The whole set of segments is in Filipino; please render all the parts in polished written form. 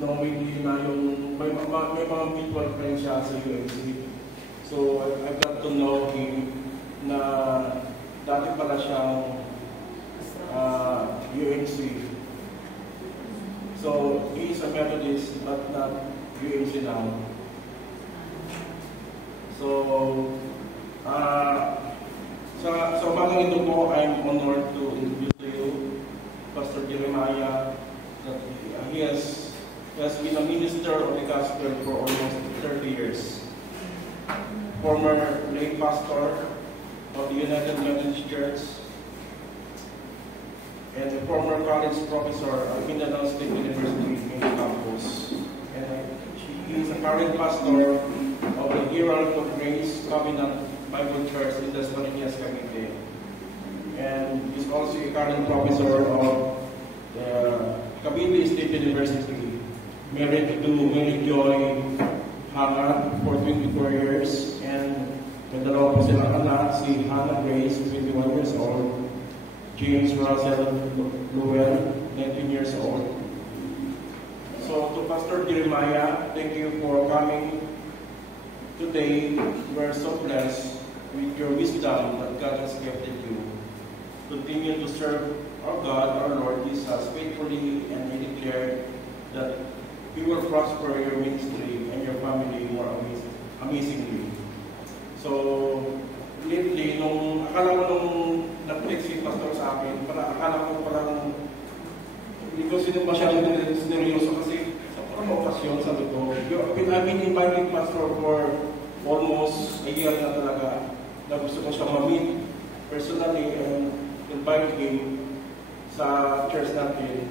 knowing na yung may mga mutual friends siya sa UMC. So I got to know him na dati pala siyang UMC. So he is a Methodist but not UMC now. So sa umagang ito po, I'm honored to introduce to you Pastor Jeremiah. That he has been a minister of the gospel for almost 30 years. Former lay pastor of the United Methodist Church and a former college professor at Mindanao State University main campus. And he is a current pastor of the Herald of Grace Covenant Bible Church in Las Marinas, Cavite. And he's also a current professor of the Cavite State University, married to Mary Joy Hannah for 24 years, and may dalawa po silang anak, si Hannah Grace, 21 years old, James Russell Llewell, 19 years old. So to Pastor Jeremiah, thank you for coming today. We're so blessed with your wisdom that God has gifted you. Continue to serve our God, our Lord Jesus, faithfully, and we declare that He will prosper your ministry and your family more amazingly. So, lately, akala ko nung nag-text si Pastor sa akin, akala ko parang hindi ko masyadong sineryoso kasi sa parang okasyon, sabi ko, I've been inviting Pastor for almost a year na talaga na gusto ko siya ma-meet personally and invite him sa church natin.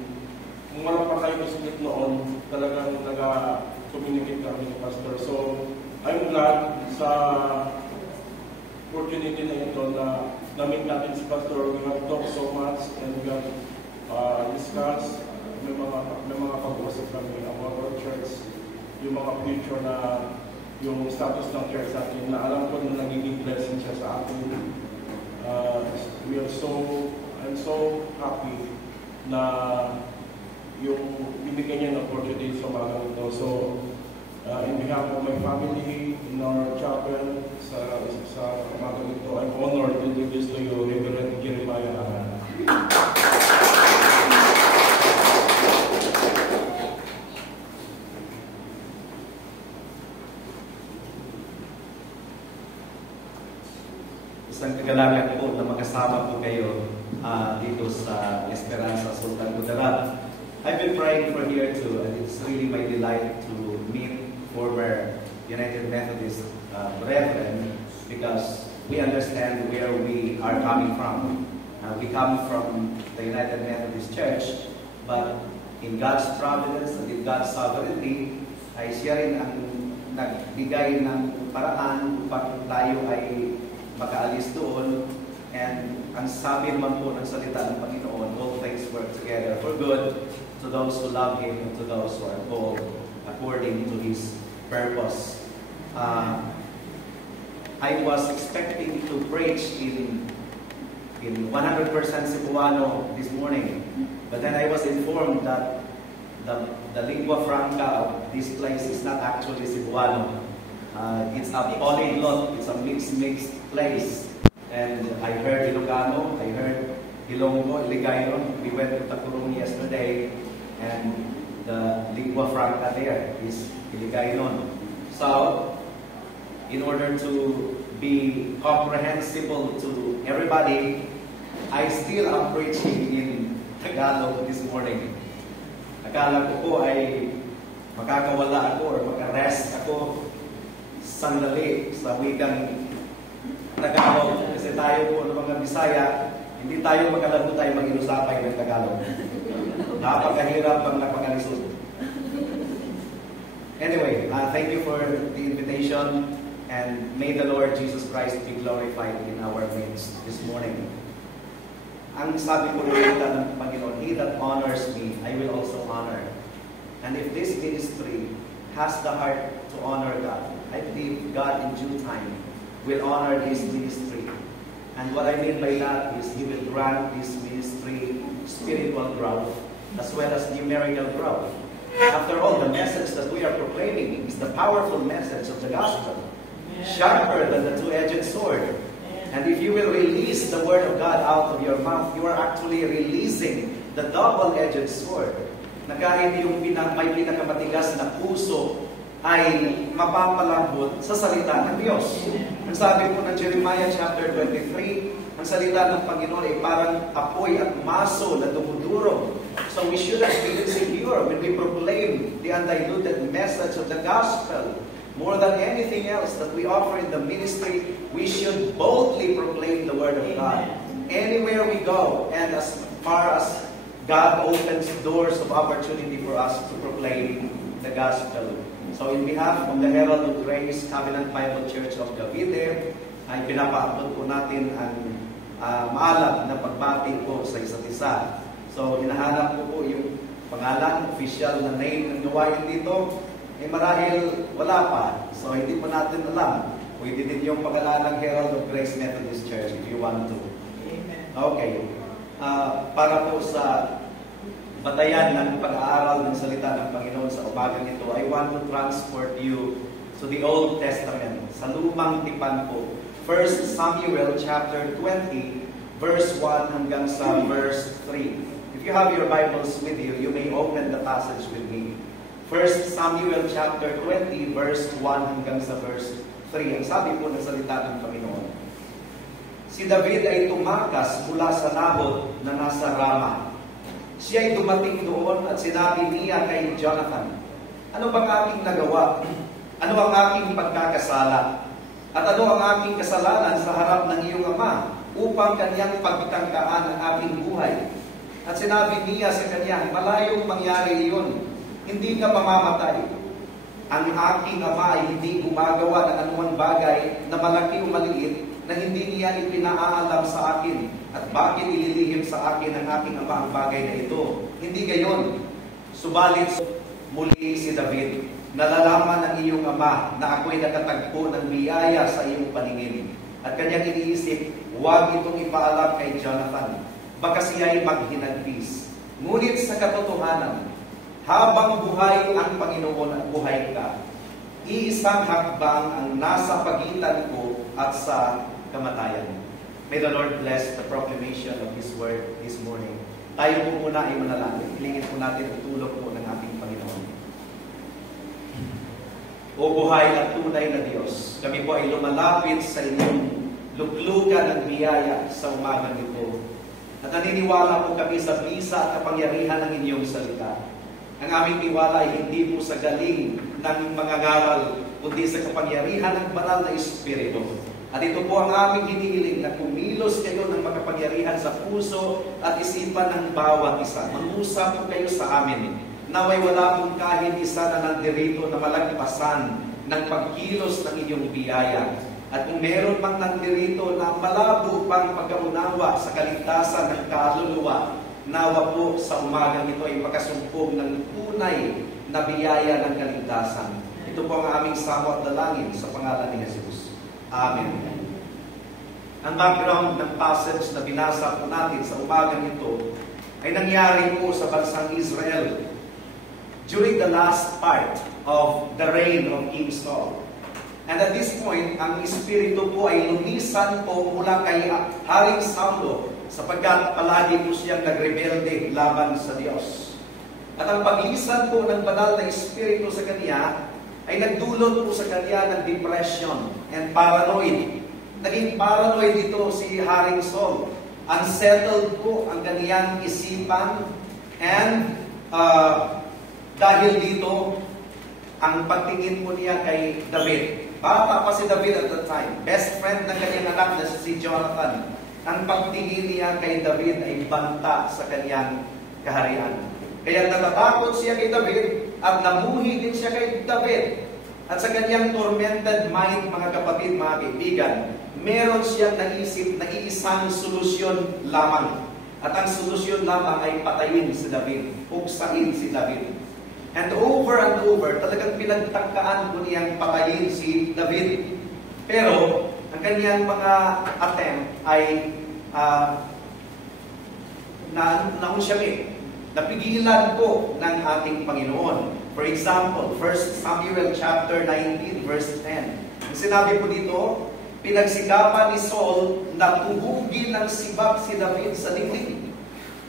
Kung wala pa tayo split noon, talagang nag-communicate kami ni Pastor. So, I'm glad sa opportunity na ito na na-meet natin si Pastor. We have talked so much and we have discussed. May mga pag-uusap kami about our church, yung mga future na yung status ng church natin na alam ko na nagiging blessing siya sa atin. I'm so happy na yung bibigyan niya ng opportunity sa mga ito. So, in behalf of my family, in our chapel, sa umaga ito, I'm honored to introduce to you Reverend Jeremiah Aran. Isang kagalakan po na makasama po kayo dito sa Esperanza Sultan Kudarat. I've been praying for here too, and it's really my delight to meet former United Methodist brethren because we understand where we are coming from. We come from the United Methodist Church, but in God's providence and in God's sovereignty, ay siya rin ang nagbigay ng paraan upang tayo ay makaalis doon. And ang sabi naman po ng salita ng Panginoon, all things work together for good to those who love Him and to those who are called according to His purpose. I was expecting to preach in 100% Cebuano this morning, but then I was informed that the lingua franca of this place is not actually Cebuano. It's a polyglot, it's a mixed place. And I heard Ilocano, I heard Ilonggo, Iligaynon. We went to Takurong yesterday, and the lingua franca there is Iligaynon. So, in order to be comprehensible to everybody, I still am preaching in Tagalog this morning. Akala ko po ay makakawala ako or maka-rest ako sandali sa wikang Tagalog. Kasi tayo po ng mga Bisaya, hindi tayo magkalaro tayo mag-inusapay ng Tagalog. Napakahirap ang napakalisod. Anyway, thank you for the invitation, and may the Lord Jesus Christ be glorified in our midst this morning. Ang sabi po rin ng Panginoon, He that honors me, I will also honor. And if this ministry has the heart to honor God, I believe God in due time will honor this ministry. And what I mean by that is He will grant this ministry spiritual growth as well as numerical growth. After all, the message that we are proclaiming is the powerful message of the gospel, sharper than the two-edged sword. And if you will release the word of God out of your mouth, you are actually releasing the double-edged sword. Na kahit yung may pinakamatigas na puso ay mapapalambot sa salita ng Diyos. Ang sabi po ng Jeremiah chapter 23, ang salita ng Panginoon ay parang apoy at maso na dumudurog. So we should be insecure when we proclaim the undiluted message of the gospel. More than anything else that we offer in the ministry, we should boldly proclaim the word of God. Anywhere we go, and as far as God opens doors of opportunity for us to proclaim the gospel. So in behalf of the Herald of Grace Covenant Bible Church of Cavite, ay pinapaabot po natin ang maalam na pagbati po sa isa't isa. So hinahanap ko po yung pangalan, official na name ng gawain dito. Marahil wala pa. So hindi po natin alam. Pwede din yung pangalan ng Herald of Grace Methodist Church if you want to. Amen. Okay. Para po sa batayan ng pag-aaral ng salita ng Panginoon sa umagang ito, I want to transport you to the Old Testament. Sa lumang tipan po. 1 Samuel chapter 20, verse 1 hanggang sa verse 3. If you have your Bibles with you, you may open the passage with me. 1 Samuel chapter 20, verse 1 hanggang sa verse 3. Ang sabi po ng salita ng Panginoon. Si David ay tumakas mula sa Nabot na nasa Rama. Siya ay dumating doon at sinabi niya kay Jonathan, ano bang aking nagawa? Ano ang aking pagkakasala? At ano ang aking kasalanan sa harap ng iyong ama upang kanyang pagtangkaan ang aking buhay? At sinabi niya sa kanya, malayong mangyari iyon. Hindi ka mamamatay. Ang aking ama ay hindi gumagawa ng anumang bagay na malaki o maliit na hindi niya ipinaalam sa akin. At bakit ililihim sa akin ng aking ama ang bagay na ito? Hindi gayon. Subalit muli si David, nalalaman ng iyong ama na ako'y nakatagpo ng biyaya sa iyong paningin. At kanyang iniisip, huwag itong ipaalam kay Jonathan. Baka siya ay maghinagpis. Ngunit sa katotohanan, habang buhay ang Panginoon at buhay ka, iisang hakbang ang nasa pagitan ko at sa kamatayan. May the Lord bless the proclamation of His word this morning. Tayo po muna ay manalangin. Hilingin po natin ang tulong po ng ating Panginoon. O buhay at tunay na Diyos, kami po ay lumalapit sa inyong luklukan ng biyaya sa umagang ito. At naniniwala po kami sa bisa at kapangyarihan ng inyong salita. Ang aming tiwala ay hindi po sa galing ng mga ngaral, kundi sa kapangyarihan ng banal na Espiritu. At ito po ang aming hinihiling na kumilos kayo ng makapangyarihan sa puso at isipan ng bawat isa. Mangusap po kayo sa amin. Naway wala pong kahit isa na nandirito na malagpasan ng pagkilos ng inyong biyaya. At kung meron mang nandirito na malabo pang pagkaunawa sa kaligtasan ng kaluluwa, nawa po sa umagang ito ay makasumpong ng tunay na biyaya ng kaligtasan. Ito po ang aming samot dalangin sa pangalan ni Jesus. Amen. Ang background ng passage na binasa po natin sa umagang ito ay nangyari po sa bansang Israel during the last part of the reign of King Saul. And at this point, ang Espiritu po ay lumisan po mula kay Haring Saulo sapagkat palagi po siyang nagrebelde laban sa Diyos. At ang paglisan po ng banal na Espiritu sa kanya ay nagdulot po sa kanya ng depression and paranoid. Naging paranoid dito si Haring Saul. Unsettled po ang kaniyang isipan and dahil dito, ang pagtingin po niya kay David. Bata pa si David at that time. Best friend ng kanyang anak na si Jonathan. Ang pagtingin niya kay David ay banta sa kanyang kaharian. Kaya natatakot siya kay David at namuhi din siya kay David. At sa kanyang tormented mind, mga kapatid, mga kaibigan, meron siyang naisip na iisang solusyon lamang. At ang solusyon lamang ay patayin si David, puksain si David. And over, talagang pinagtangkaan ko niyang patayin si David. Pero, ang kanyang mga attempt ay naunsyami. Napigilan po ng ating Panginoon. For example, 1 Samuel chapter 19, verse 10. Ang sinabi po dito, pinagsikapan ni Saul na tuhugin ng sibak si David sa dingding.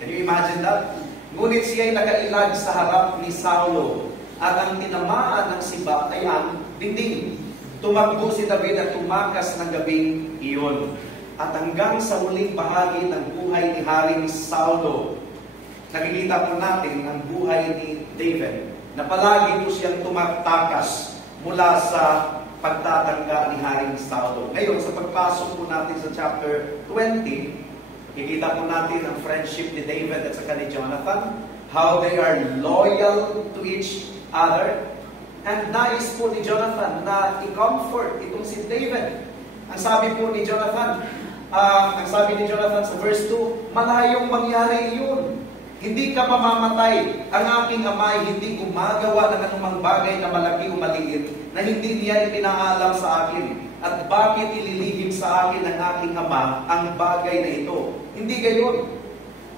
Can you imagine that? Ngunit siya'y nakailag sa harap ni Saulo at ang tinamaan ng sibak ay ang dingding. Tumakbo si David at tumakas ng gabing iyon. At hanggang sa huling bahagi ng buhay ni Haring Saulo, nakikita po natin ang buhay ni David na palagi po siyang tumatakas mula sa pagtatangga ni Haring Saulo. Ngayon, sa pagpasok po natin sa chapter 20, kikita po natin ang friendship ni David at saka ni Jonathan, how they are loyal to each other. And nais po ni Jonathan na i-comfort itong si David. Ang sabi po ni Jonathan, sa verse 2, malayong mangyari yun. Hindi ka mamamatay. Ang aking ama ay hindi gumagawa ng anumang bagay na malaki o maliit na hindi niya ipinaalam sa akin. At bakit ililihim sa akin ng aking ama ang bagay na ito? Hindi gayon.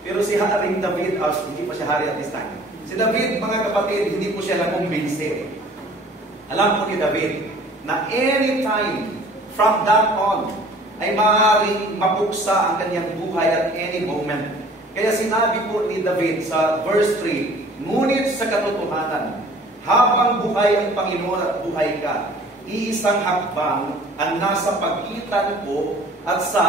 Pero si Haring David, hindi pa siya hari at this time. Si David, mga kapatid, hindi po siya nakumbinse. Alam po ni David na anytime from that on ay maaaring mapuksa ang kanyang buhay at any moment. Kaya sinabi po ni David sa verse 3, ngunit sa katotohanan, habang buhay ang Panginoon at buhay ka, iisang hakbang ang nasa pagitan ko at sa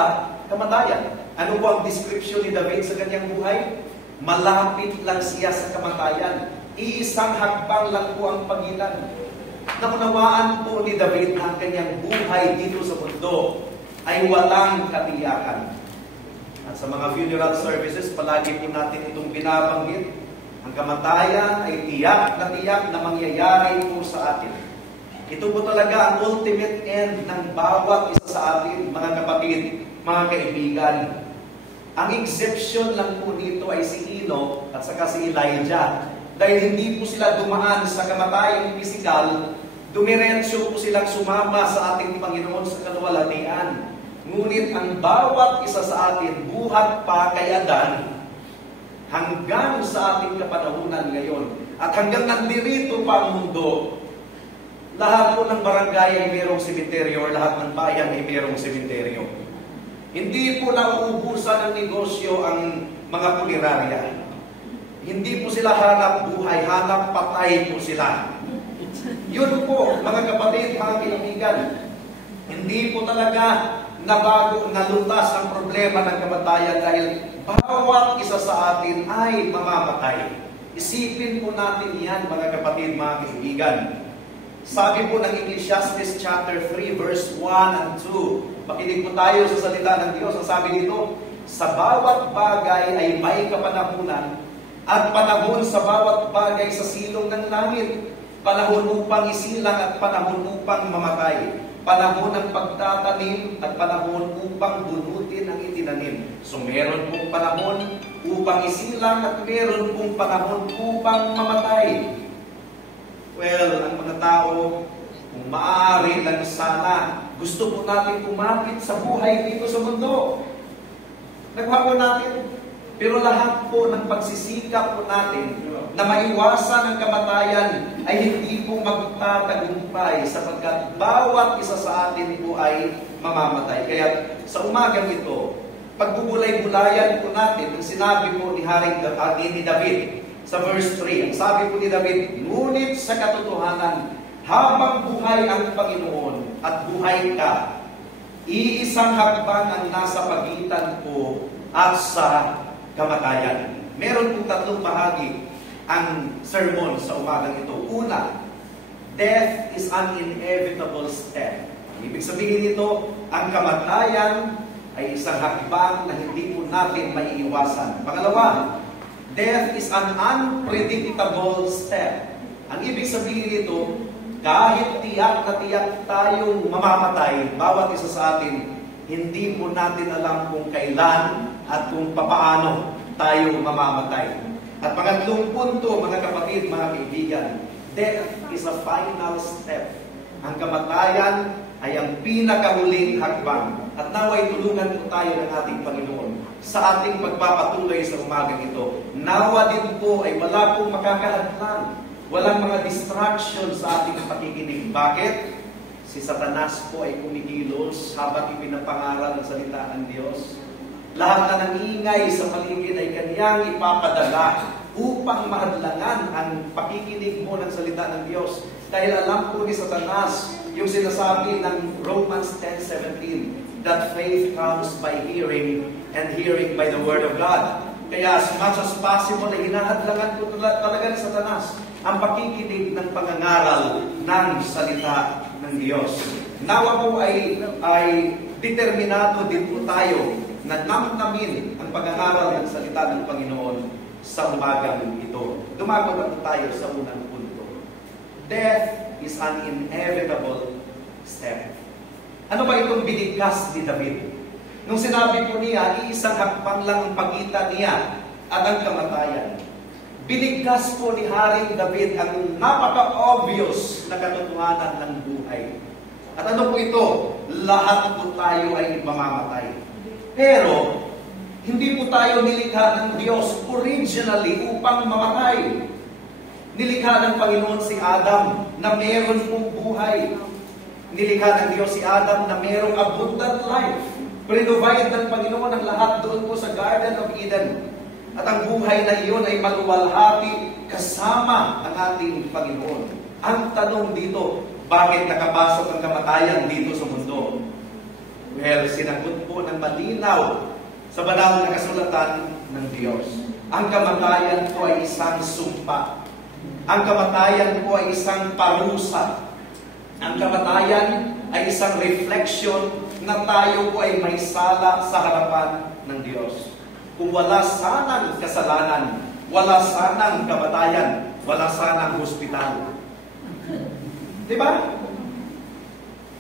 kamatayan. Ano po ang description ni David sa kanyang buhay? Malapit lang siya sa kamatayan. Iisang hakbang lang po ang pagitan. Naunawaan po ni David na ang kanyang buhay dito sa mundo ay walang katiyakan. At sa mga funeral services, palagi po natin itong binabanggit. Ang kamatayan ay tiyak na mangyayari po sa atin. Ito po talaga ang ultimate end ng bawat isa sa atin, mga kapatid, mga kaibigan. Ang exception lang po dito ay si Enoch at saka si Elijah. Dahil hindi po sila dumaan sa kamatayang pisikal, dumiretso po silang sumama sa ating Panginoon sa kaluwalhatian. Ngunit ang bawat isa sa atin, buhat pa kay Adan, hanggang sa ating kapanahunan ngayon, at hanggang nandirito pa ang mundo, lahat po ng barangay ay mayroong sementeryo or lahat ng bayan ay mayroong sementeryo. Hindi po nauubusan ng negosyo ang mga punerarya. Hindi po sila hanap buhay, hanap patay po sila. Yun po, mga kapatid, mga kaibigan, hindi po talaga nalutas ang problema ng kamatayan dahil bawat isa sa atin ay mamamatay. Isipin po natin yan, mga kapatid, mga kaibigan. Sabi po ng Ecclesiastes chapter 3, verse 1 and 2. Makinig po tayo sa salita ng Diyos. Ang sabi dito, sa bawat bagay ay may kapanahunan at panahon sa bawat bagay sa silong ng langit. Panahon upang isilang at panahon upang mamatay. Panahon ng pagtatanim at panahon upang bunutin ang itinanim. So meron pong panahon upang isilang at meron pong panahon upang mamatay. Well, ang mga tao, kung maaari lang sana, gusto po natin kumapit sa buhay dito sa mundo. Nagawa po natin. Pero lahat po ng pagsisikap po natin na maiwasan ang kamatayan ay hindi po magtatagumpay sapagkat bawat isa sa atin po ay mamamatay. Kaya sa umagang ito, pagbubulay-bulayan po natin ang sinabi po ni David sa verse 3. Ang sabi po ni David, ngunit sa katotohanan, habang buhay ang Panginoon at buhay ka, iisang hakbang ang nasa pagitan ko at sa kamatayan. Meron pong tatlong bahagi ang sermon sa umagang ito. Una, death is an inevitable step. Ibig sabihin nito, ang kamatayan ay isang hakbang na hindi po natin maiiwasan. Pangalawa, death is an unpredictable step. Ang ibig sabihin nito, kahit tiyak na tiyak tayong mamamatay, bawat isa sa atin, hindi po natin alam kung kailan at kung papaano tayo mamamatay. At pangatlong punto, mga kapatid, mga kaibigan, death is a final step. Ang kamatayan ay ang pinakahuling hakbang. At naway tulungan po tayo ng ating Panginoon sa ating pagpapatuloy sa umagang ito. Nawa din po ay wala pong makakahadlang. Walang mga distraction sa ating pakikinig. Bakit? Si Satanas po ay kumikilos habang ipinapangaral ang salita ng Diyos. Lahat na ng ingay sa paligid ay kanyang ipapadala upang mahadlangan ang pakikinig mo ng salita ng Diyos. Dahil alam po ni Satanas yung sinasabi ng Romans 10:17, that faith comes by hearing and hearing by the Word of God. Kaya as much as possible ay hinahadlangan po talaga ni Satanas ang pakikinig ng pangangaral ng salita ng Diyos. Nawa po ay determinado din po tayo na namnamin ang pangangaral ng salita ng Panginoon sa umagang ito. Dumago na po tayo sa unang punto. Death is an inevitable step. Ano ba itong binigkas ni David? Nung sinabi po niya, iisang hakbang lang ang pagitan niya at ang kamatayan. Binigkas po ni Haring David ang napaka-obvious na katotohanan ng buhay. At ano po ito? Lahat po tayo ay mamamatay. Pero, hindi po tayo nilikha ng Diyos originally upang mamatay. Nilikha ng Panginoon si Adam na meron pong buhay. Nilikha ng Diyos si Adam na merong abundant life. Provide ng Panginoon ang lahat doon po sa Garden of Eden. At ang buhay na iyon ay maluwalhati kasama ang ating Panginoon. Ang tanong dito, bakit nakapasok ang kamatayan dito sa mundo? Well, sinagot po ng malinaw sa banal na kasulatan ng Diyos. Ang kamatayan po ay isang sumpa. Ang kamatayan po ay isang parusa. Ang kamatayan ay isang reflection na tayo po ay may sala sa harapan ng Diyos. Kung wala sanang kasalanan, wala sanang kamatayan, wala sanang hospital. Diba?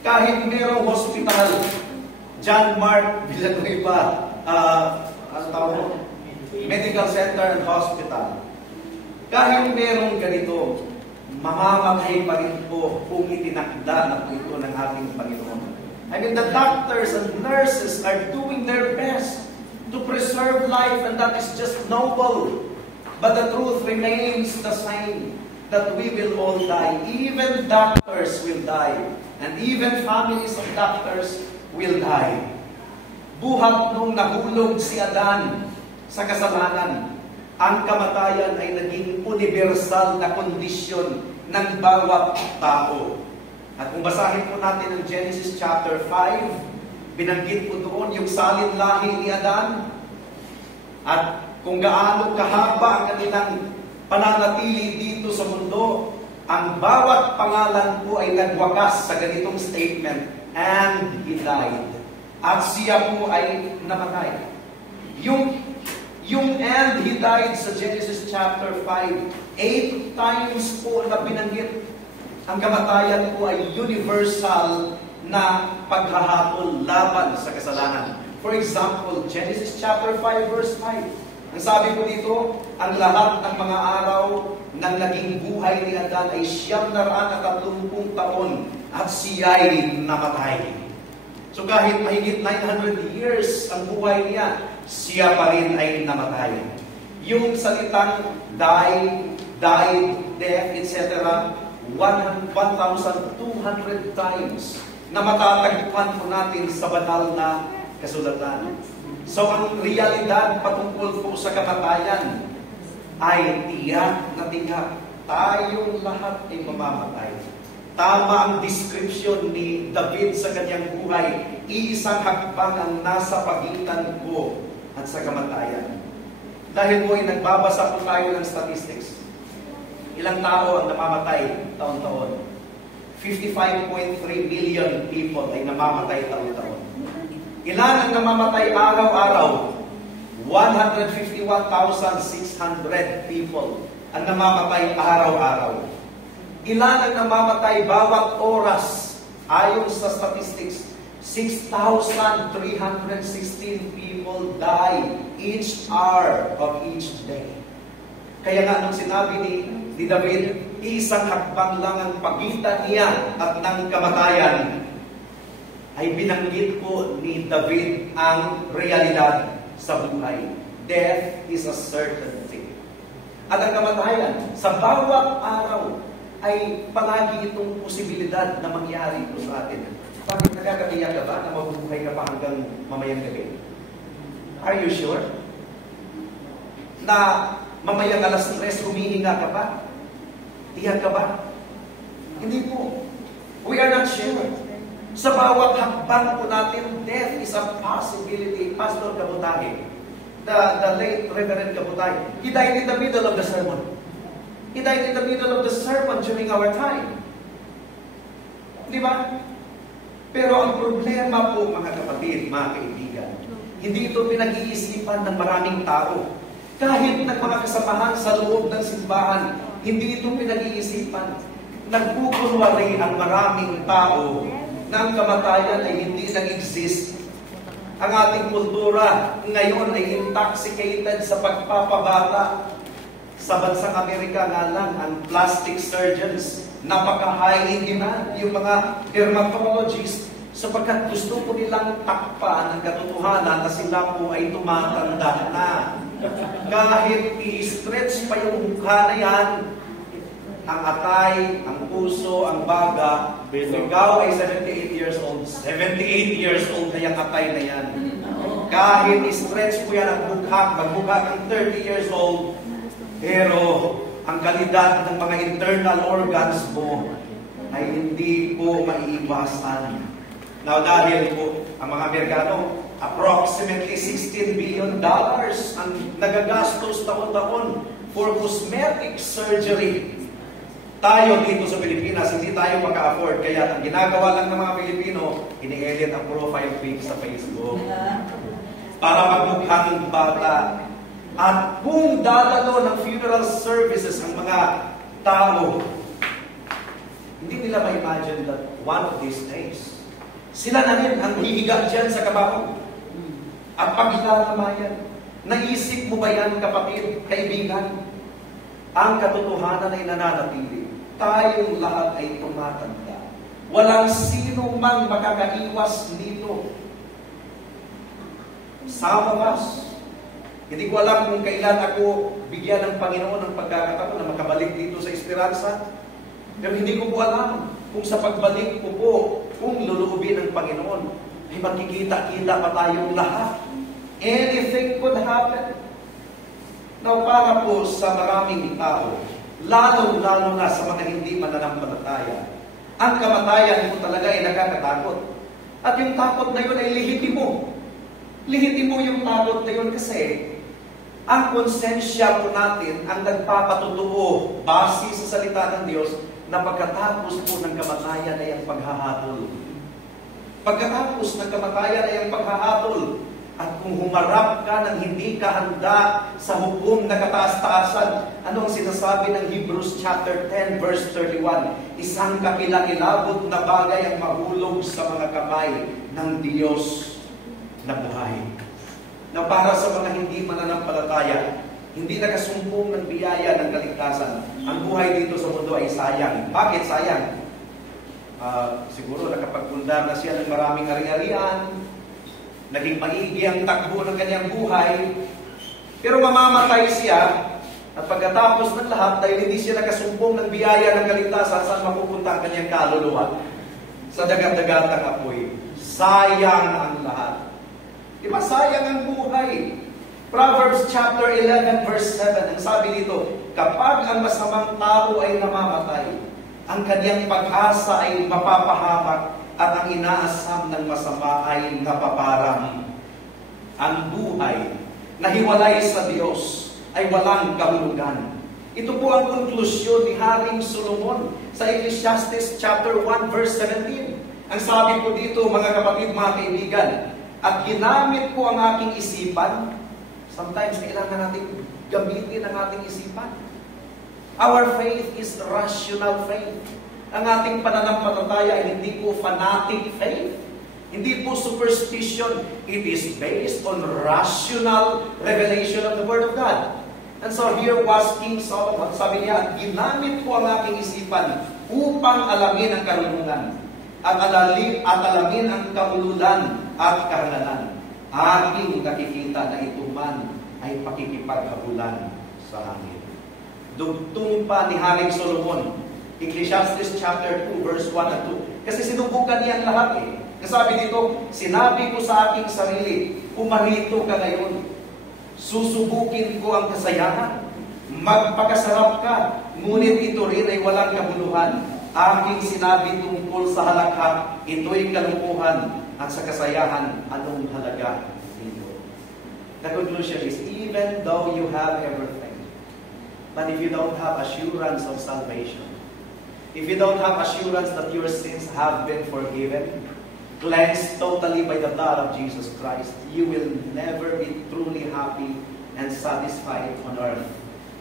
Kahit merong hospital, John Mark Villanueva, Medical Center and Hospital. Kahit merong ganito, mamamatay pa rin po kung itinakda na po ito ng ating Panginoon. I mean, the doctors and nurses are doing their best to preserve life, and that is just noble. But the truth remains the same, that we will all die. Even doctors will die, and even families of doctors will die. Buhat nung nahulog si Adan sa kasalanan, ang kamatayan ay naging universal na kondisyon ng bawat tao. At kung basahin po natin ang Genesis chapter 5, binanggit po doon yung salin lahi ni Adan at kung gaano kahaba ang kanilang pananatili dito sa mundo. Ang bawat pangalan po ay nagwakas sa ganitong statement, and he died. At siya po ay namatay. Yung and he died sa Genesis chapter 5, 8 times po na binanggit. Ang kamatayan po ay universal na paghahatol laban sa kasalanan. For example, Genesis chapter 5 verse 5. Ang sabi po dito, ang lahat ng mga araw ng naging buhay ni Adan ay 930 taon at siya'y namatay. So kahit mahigit 900 years ang buhay niya, siya pa rin ay namatay. Yung salitang died, death, etc., 1,200 times na matatagpuan po natin sa banal na kasulatan. So ang realidad patungkol po sa kamatayan ay tiyak na tiyak. Tayong lahat ay mamamatay. Tama ang description ni David sa kanyang buhay. Iisang hakbang ang nasa pagitan ko at sa kamatayan. Dahil po ay nagbabasa po tayo ng statistics. Ilang tao ang namamatay taon-taon? 55.3 million people ay namamatay taon-taon. Ilan ang namamatay araw-araw? 151,600 people ang namamatay araw-araw. Ilan ang namamatay bawat oras? Ayon sa statistics, 6,316 people die each hour of each day. Kaya nga nung sinabi ni David, isang hakbang lang ang pagitan niya at ng kamatayan, ay binanggit po ni David ang realidad sa buhay. Death is a certainty. At ang kamatayan, sa bawat araw, ay palagi itong posibilidad na mangyari ito sa atin. Bakit nakakatiyak ka ba na mabubuhay ka pa hanggang mamayang gabi? Are you sure? Na mamayang alas 3, humihinga ka ba? Tiyak ka ba? Hindi po. We are not sure. Sa bawat hakbang po natin, death is a possibility. Pastor Kabutahe, the late Reverend Kabutahe, he died in the middle of the sermon. He died in the middle of the sermon during our time. Di ba? Pero ang problema po, mga kapatid, mga kaibigan, hindi ito pinag-iisipan ng maraming tao. Kahit ng mga kasamahan sa loob ng simbahan, hindi ito pinag-iisipan. Nagkukunwari ang maraming tao na ang kamatayan ay hindi nag-exist. Ang ating kultura ngayon ay intoxicated sa pagpapabata. Sa bansang Amerika nga lang, ang plastic surgeons, napaka-high in demand, yung mga dermatologists, sapagkat gusto po nilang takpan ang katotohanan na sila po ay tumatanda na. Kahit i-stretch pa yung mukha na yan, ang atay, ang puso, ang baga, ikaw ay 78 years old, 78 years old na yung atay na yan. Kahit i-stretch po yan ang mukha, magmukha kang 30 years old, pero ang kalidad ng mga internal organs mo ay hindi po maiiwasan. Now, dahil po ang mga Amerikano, approximately $16 billion ang nagagastos taon-taon for cosmetic surgery. Tayo dito sa Pilipinas, hindi tayo maka-afford. Kaya ang ginagawa lang ng mga Pilipino, ini-edit ang profile pic sa Facebook para magmukhang bata. At kung dadalo ng funeral services ang mga tao, hindi nila ma-imagine that one of these days, sila na rin ang hihiga dyan sa kabaho. At paglalamayan, naisip mo ba yan, kapatid, kaibigan? Ang katotohanan ay nananatili. Tayong lahat ay tumatanda. Walang sino mang makakaiwas dito. Some of us, hindi ko alam kung kailan ako bigyan ng Panginoon ng pagkakataon na makabalik dito sa Esperanza. Pero hindi ko po alam kung sa pagbalik ko po, kung luluubin ng Panginoon, ay magkikita-kita pa tayong lahat. Anything could happen. Now, para po sa maraming tao, lalo-lalo na sa mga hindi mananampalataya, ang kamatayan po talaga ay nakakatakot. At yung takot na yun ay lehitimo. Lehitimo yung takot na yun kasi ang konsensya po natin ang nagpapatutuo base sa salita ng Diyos na pagkatapos po ng kamatayan ay ang paghahatol. Pagkatapos ng kamatayan ay ang paghahatol. At kung humarap ka ng hindi ka handa sa hukom na kataas-taasan, ano ang sinasabi ng Hebrews chapter 10 verse 31? Isang kakilakilabot na bagay ang mahulog sa mga kamay ng Diyos na buhay. Na para sa mga hindi mananampalataya, hindi nakasumpong ng biyaya ng kaligtasan, ang buhay dito sa mundo ay sayang. Bakit sayang? Siguro nakapagpundar na siya ng maraming ari-arian, naging maigi ang takbo ng kanyang buhay, pero mamamatay siya, at pagkatapos ng lahat, dahil hindi siya nakasumpong ng biyaya ng kaligtasan, saan mapupunta ang kanyang kaluluwa? Sa dagat-dagatang apoy. Sayang ang lahat. Diba sayang ang buhay? Proverbs chapter 11 verse 7, ang sabi dito, kapag ang masamang tao ay namamatay, ang kanyang pag-asa ay mapapahamak at ang inaasam ng masama ay napaparang. Ang buhay na hiwalay sa Diyos ay walang kahulugan. Ito po ang konklusyon ni Haring Solomon sa Ecclesiastes chapter 1 verse 17. Ang sabi po dito, mga kapatid, mga kaibigan, at ginamit ko ang aking isipan. Sometimes kailangan natin gamitin ang ating isipan. Our faith is rational faith. Ang ating pananampalataya ay hindi po fanatic faith. Hindi po superstition. It is based on rational revelation of the Word of God. And so here was King Solomon. Sabi niya, at ginamit ko ang aking isipan upang alamin ang karunungan at alamin ang kaululan at kahangalan. aking nakikita na ito man ay pakikipaghabulan sa hangin. Dugtong pa ni Haring Solomon, Ecclesiastes chapter 2, verse 1 and 2. Kasi sinubukan niya ang lahat eh. Kasabi dito, sinabi ko sa aking sarili, pumarito ka ngayon. Susubukin ko ang kasayahan. Magpakasarap ka, ngunit ito rin ay walang kabuluhan. Aking sinabi tungkol sa halakha, ito'y kalungkuhan, at sa kasayahan, anong halaga dito? The conclusion is, even though you have everything, but if you don't have assurance of salvation, if you don't have assurance that your sins have been forgiven, cleansed totally by the blood of Jesus Christ, you will never be truly happy and satisfied on earth.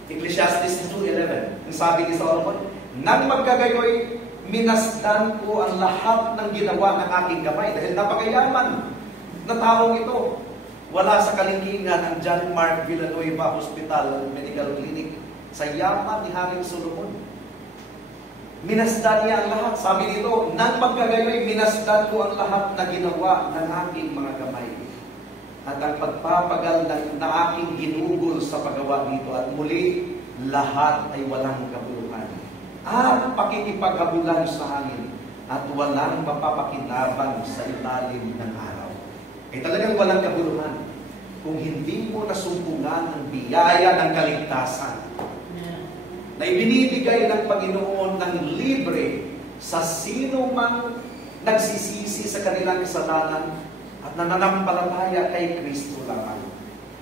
Ecclesiastes 2:11, ang sabi ni Solomon, nang magkagayoy, minasdan ko ang lahat ng ginawa ng aking kamay dahil napakayaman na taong ito. Wala sa kalingkingan ang John Mark Villanueva Hospital Medical Clinic sa yaman ni Haring Solomon. Minasdan niya ang lahat. Sabi dito, nang magkagayoy, minasdan ko ang lahat na ginawa ng aking mga kamay. At ang pagpapagal na aking ginugol sa paggawa dito. At muli, lahat ay walang kabuluhan. At pakikipaghabulan sa hangin. At walang mapapakinabang sa ilalim ng araw. Eh talagang walang kabuluhan. Kung hindi mo nasumpungan ang biyaya ng kaligtasan, na ibinibigay ng Panginoon ng libre sa sino mang nagsisisi sa kanilang kasalanan at nananampalataya kay Kristo lamang.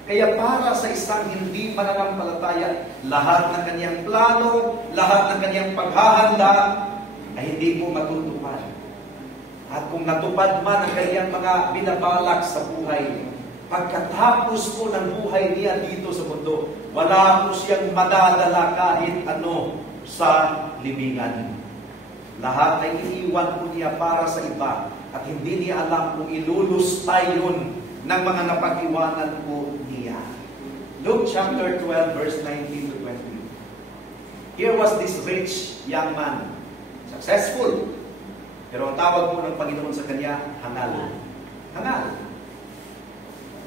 Kaya para sa isang hindi mananampalataya, lahat ng kanyang plano, lahat ng kanyang paghahanda ay hindi mo matutupad. At kung natupad man ang kanyang mga binabalak sa buhay, pagkatapos po ng buhay niya dito sa mundo, wala po siyang madadala kahit ano sa libingan. Lahat ay iniwan po niya para sa iba at hindi niya alam kung ilulustay yun ng mga napag-iwanan po niya. Luke chapter 12 verse 19 to 20. Here was this rich young man, successful, pero ang tawag po ng Panginoon sa kanya, hangal. Hangal.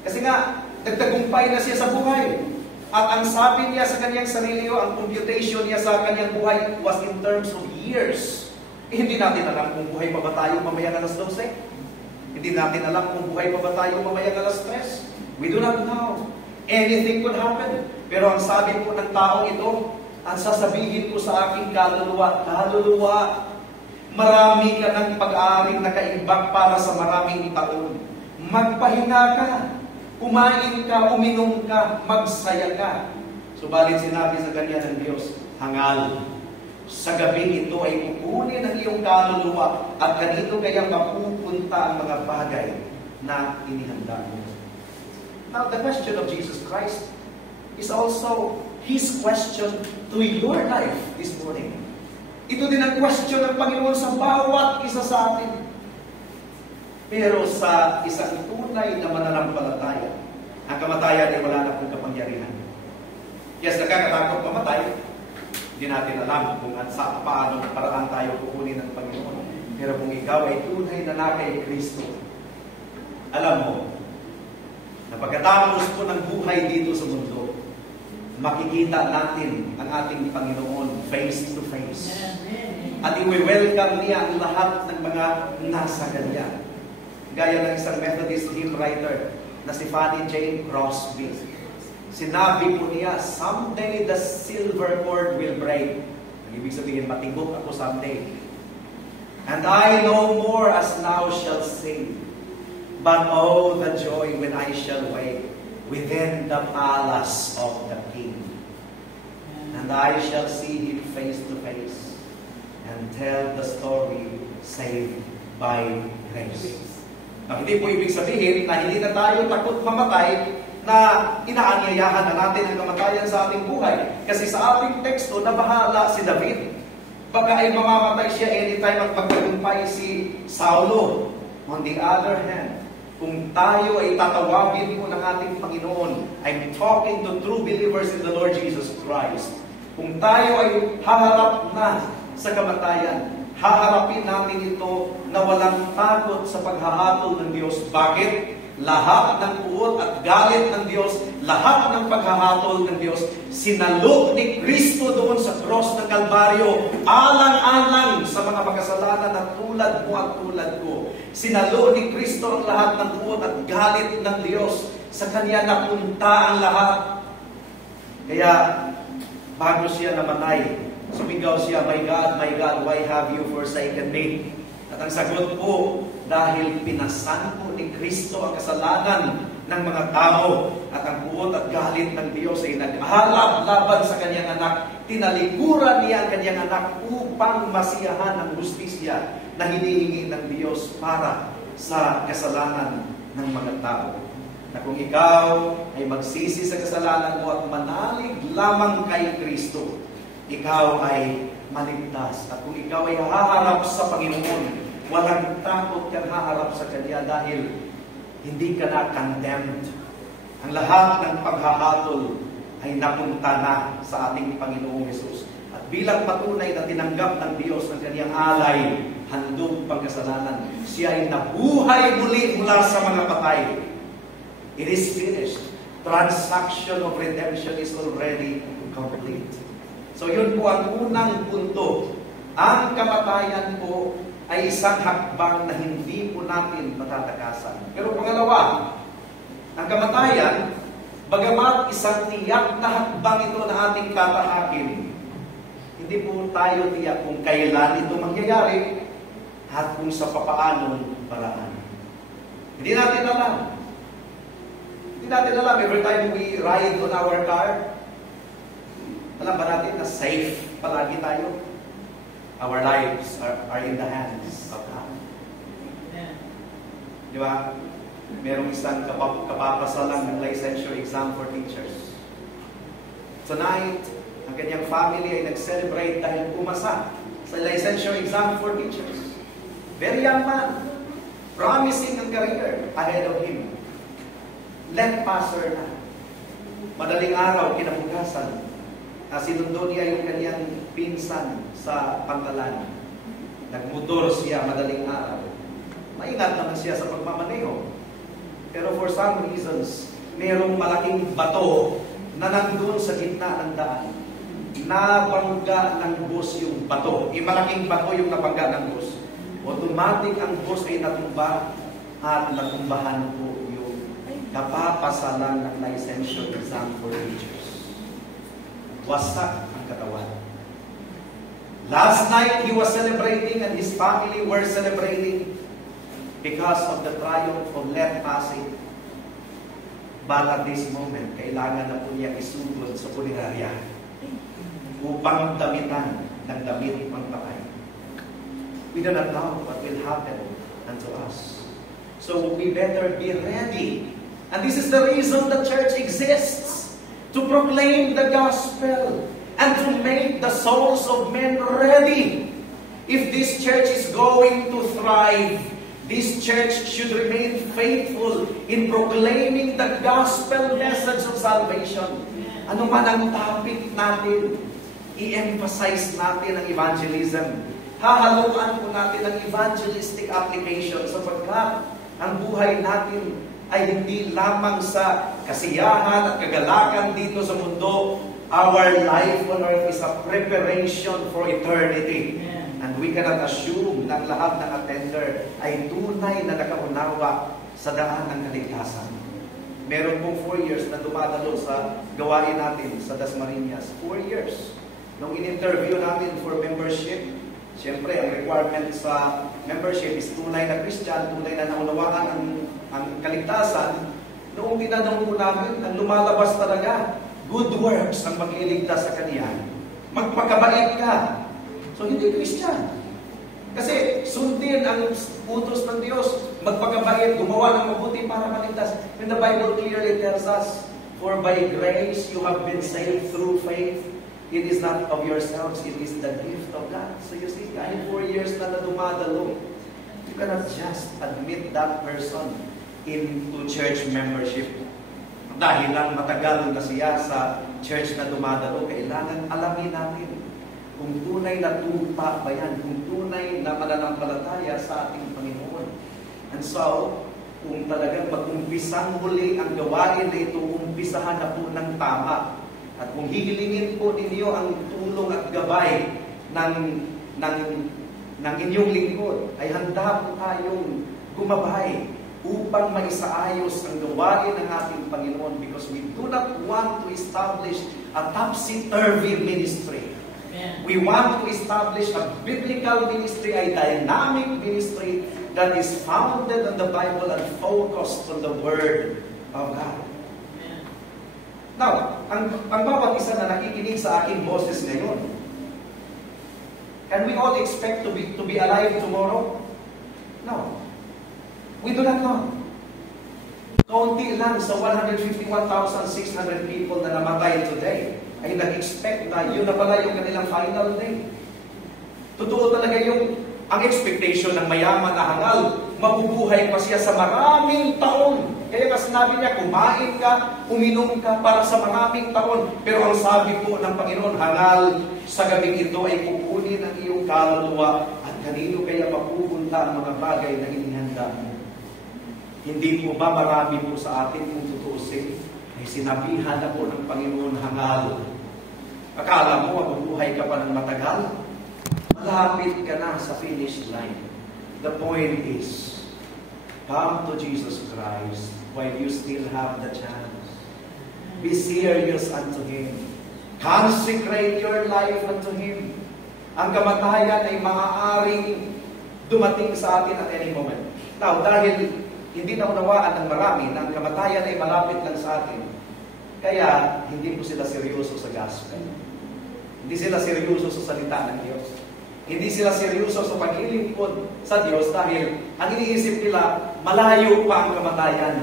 Kasi nga, nagtagumpay na siya sa buhay. At ang sabi niya sa kanyang sarili, ang computation niya sa kanyang buhay was in terms of years. Eh, hindi natin alam kung buhay pa ba tayo mamayang alas 12. Hindi natin alam kung buhay pa ba tayo mamayang alas 3. We do not know. Anything could happen. Pero ang sabi po ng taong ito, ang sasabihin ko sa aking kaluluwa, kaluluwa, marami ka ng pag-aaring nakaimbak para sa maraming taon. Magpahinga ka. Kumain ka, uminom ka, magsaya ka. Subalit sinabi sa kanya ng Diyos, hangal. Sa gabing ito ay kukunin ang iyong kaluluwa at kanito kaya mapupunta ang mga bagay na inihanda mo. Now, the question of Jesus Christ is also His question to your life this morning. Ito din ang question ng Panginoon sa bawat isa sa atin. Pero sa isang tunay na mananampalataya, ang kamatayan ay wala na pong kapangyarihan. Yes, nakakatakot mamatay. Hindi natin alam kung sa paano paraan tayo kukunin ng Panginoon. Pero kung ikaw ay tunay na kay Kristo, alam mo, na pagkatapos po ng buhay dito sa mundo, makikita natin ang ating Panginoon face to face. At i-welcome niya ang lahat ng mga nasa kanya. Gaya ng isang Methodist hymn writer na si Fanny Jane Crosby. Sinabi po niya, someday the silver cord will break. Ang ibig sabihin, matibok ako someday. And I no more as now shall sing, but oh, the joy when I shall wake within the palace of the King. And I shall see Him face to face and tell the story saved by grace. Hindi po ibig sabihin na hindi na tayo takot mamatay, na inaanyayahan na natin ang kamatayan sa ating buhay. Kasi sa ating teksto, nabahala si David. Baka ay mamamatay siya anytime at magtagumpay si Saulo. On the other hand, kung tayo ay tatawagin mo ng ating Panginoon, I'm talking to true believers in the Lord Jesus Christ. Kung tayo ay haharap na sa kamatayan, haharapin natin ito na walang takot sa paghahatol ng Diyos. Bakit? lahat ng puot at galit ng Diyos, lahat ng paghahatol ng Diyos, sinalo ni Kristo doon sa cross ng Kalbaryo, alang-alang sa mga makasalanan na tulad mo at tulad ko. Sinalo ni Kristo ang lahat ng puot at galit ng Diyos. Sa Kanya napunta ang lahat. Kaya, bago siya namatay, sumigaw siya, my God, why have you forsaken me? At ang sagot po, dahil pinasan po ni Kristo ang kasalanan ng mga tao at ang puot at galit ng Diyos ay naghalap laban sa kanyang anak. Tinalikuran niya ang kanyang anak upang masiyahan ang justisya na hinihingi ng Diyos para sa kasalanan ng mga tao. Na kung ikaw ay magsisi sa kasalanan mo at manalig lamang kay Kristo, ikaw ay maligtas. At kung ikaw ay haharap sa Panginoon, walang takot kang haharap sa Kanya dahil hindi ka na condemned. Ang lahat ng paghahatol ay napunta na sa ating Panginoong Hesus. At bilang patunay na tinanggap ng Diyos ng Kanyang alay, handog pagkasalanan, siya ay nabuhay muli mula sa mga patay. It is finished. Transaction of redemption is already complete. So yun po ang unang punto. Ang kamatayan po ay isang hakbang na hindi po natin matatakasan. Pero pangalawa, ang kamatayan, bagamat isang tiyak na hakbang ito na ating tatahakin, hindi po tayo tiyak kung kailan ito mangyayari at kung sa papaanong paraan. Hindi natin alam. Hindi natin alam every time we ride on our car. Alam ba natin na safe palagi tayo? Our lives are in the hands of God. Di ba? Merong isang kapapasalang ng licensure exam for teachers. Tonight, ang kanyang family ay nag-celebrate dahil pumasa sa licensure exam for teachers. Very young man, promising ang career ahead of him. Let passer na. Madaling araw, kinabukasan, sinundo niya yung kanyang pinsan sa Pantalan. Nagmotor siya madaling araw. Maingat naman siya sa pagmamaneho. Pero for some reasons, mayroong malaking bato na nandun sa gitna ng daan. Nabangga ng bus yung bato. Malaking bato yung nabangga ng bus. Automatic ang bus ay natumba at natumbahan po yung kapapasalan ng licensure exam for teachers. Wasak ang katawan. Last night, he was celebrating and his family were celebrating because of the triumph of let passing. But at this moment, kailangan na po niya isugod sa punerarya upang damitan ng damit pang patay. We do not know what will happen unto us. So we better be ready. And this is the reason the church exists. To proclaim the gospel and to make the souls of men ready. If this church is going to thrive, this church should remain faithful in proclaiming the gospel message of salvation. Ano man ang topic natin, i-emphasize natin ang evangelism. Hahaluan po natin ang evangelistic application sapagkat ang buhay natin ay hindi lamang sa kasiyahan at kagalakan dito sa mundo. Our life on earth is a preparation for eternity. And we cannot assume na lahat ng attender ay tunay na nakaunawa sa daan ng kaligtasan. Meron pong 4 years na dumadalo sa gawain natin sa Dasmariñas. 4 years. Nung in-interview natin for membership, siyempre, ang requirement sa membership is tunay na Christian, tunay na naunawaan ang kaligtasan. Noong tinanong po namin, ang lumalabas talaga, good works ang mag-iligtas sa kanya. Magpakabait ka. So, hindi Christian. Kasi sundin ang utos ng Diyos, magpakabait, gumawa ng mabuti para maligtas. When the Bible clearly tells us, for by grace you have been saved through faith. It is not of yourselves, it is the gift of God. So you see, kahit 4 years na dumadalo, you cannot just admit that person into church membership. Dahil lang matagal na siya sa church na dumadalo, kailangan alamin natin kung tunay na tupa ba yan, kung tunay na mananampalataya sa ating Panginoon. And so, kung talagang mag-umpisang muli ang gawain na ito, umpisahan na po ng tama. At kung hihilingin po ninyo ang tulong at gabay ng inyong lingkod, ay handa po tayong gumabay upang maisaayos ang gawain ng ating Panginoon, because we do not want to establish a topsy-turvy ministry. We want to establish a biblical ministry, a dynamic ministry that is founded on the Bible and focused on the Word of God. Now, ang bawat isa na nakikinig sa aking boses ngayon, can we all expect to be alive tomorrow? No. We do not know. Kaunti lang sa 151,600 people na namatay today ay nag-expect na yun na pala yung kanilang final day. Totoo talaga ang expectation ng mayaman na hangal, mabubuhay pa siya sa maraming taon. Kaya nga sinabi niya, kumain ka, uminom ka para sa maraming taon. Pero ang sabi po ng Panginoon, hangal, sa gabing ito ay kukunin ang iyong kaluluwa at kanino kaya mapupunta ang mga bagay na inihanda mo. Hindi po ba marami po sa atin kung tutuusin ay sinabihan na po ng Panginoon, hangal. Akala mo, mabubuhay ka pa ng matagal? Malapit ka na sa finish line. The point is, come to Jesus Christ while you still have the chance. Be serious unto Him. Consecrate your life unto Him. Ang kamatayan ay maaaring dumating sa atin at any moment. Now, dahil hindi naunawaan ng marami na ang kamatayan ay malapit lang sa atin, kaya hindi po sila seryoso sa gospel. Hindi sila seryoso sa salita ng Diyos. Hindi sila seryoso sa paglilingkod sa Diyos dahil ang iniisip nila, malayo pa ang kamatayan.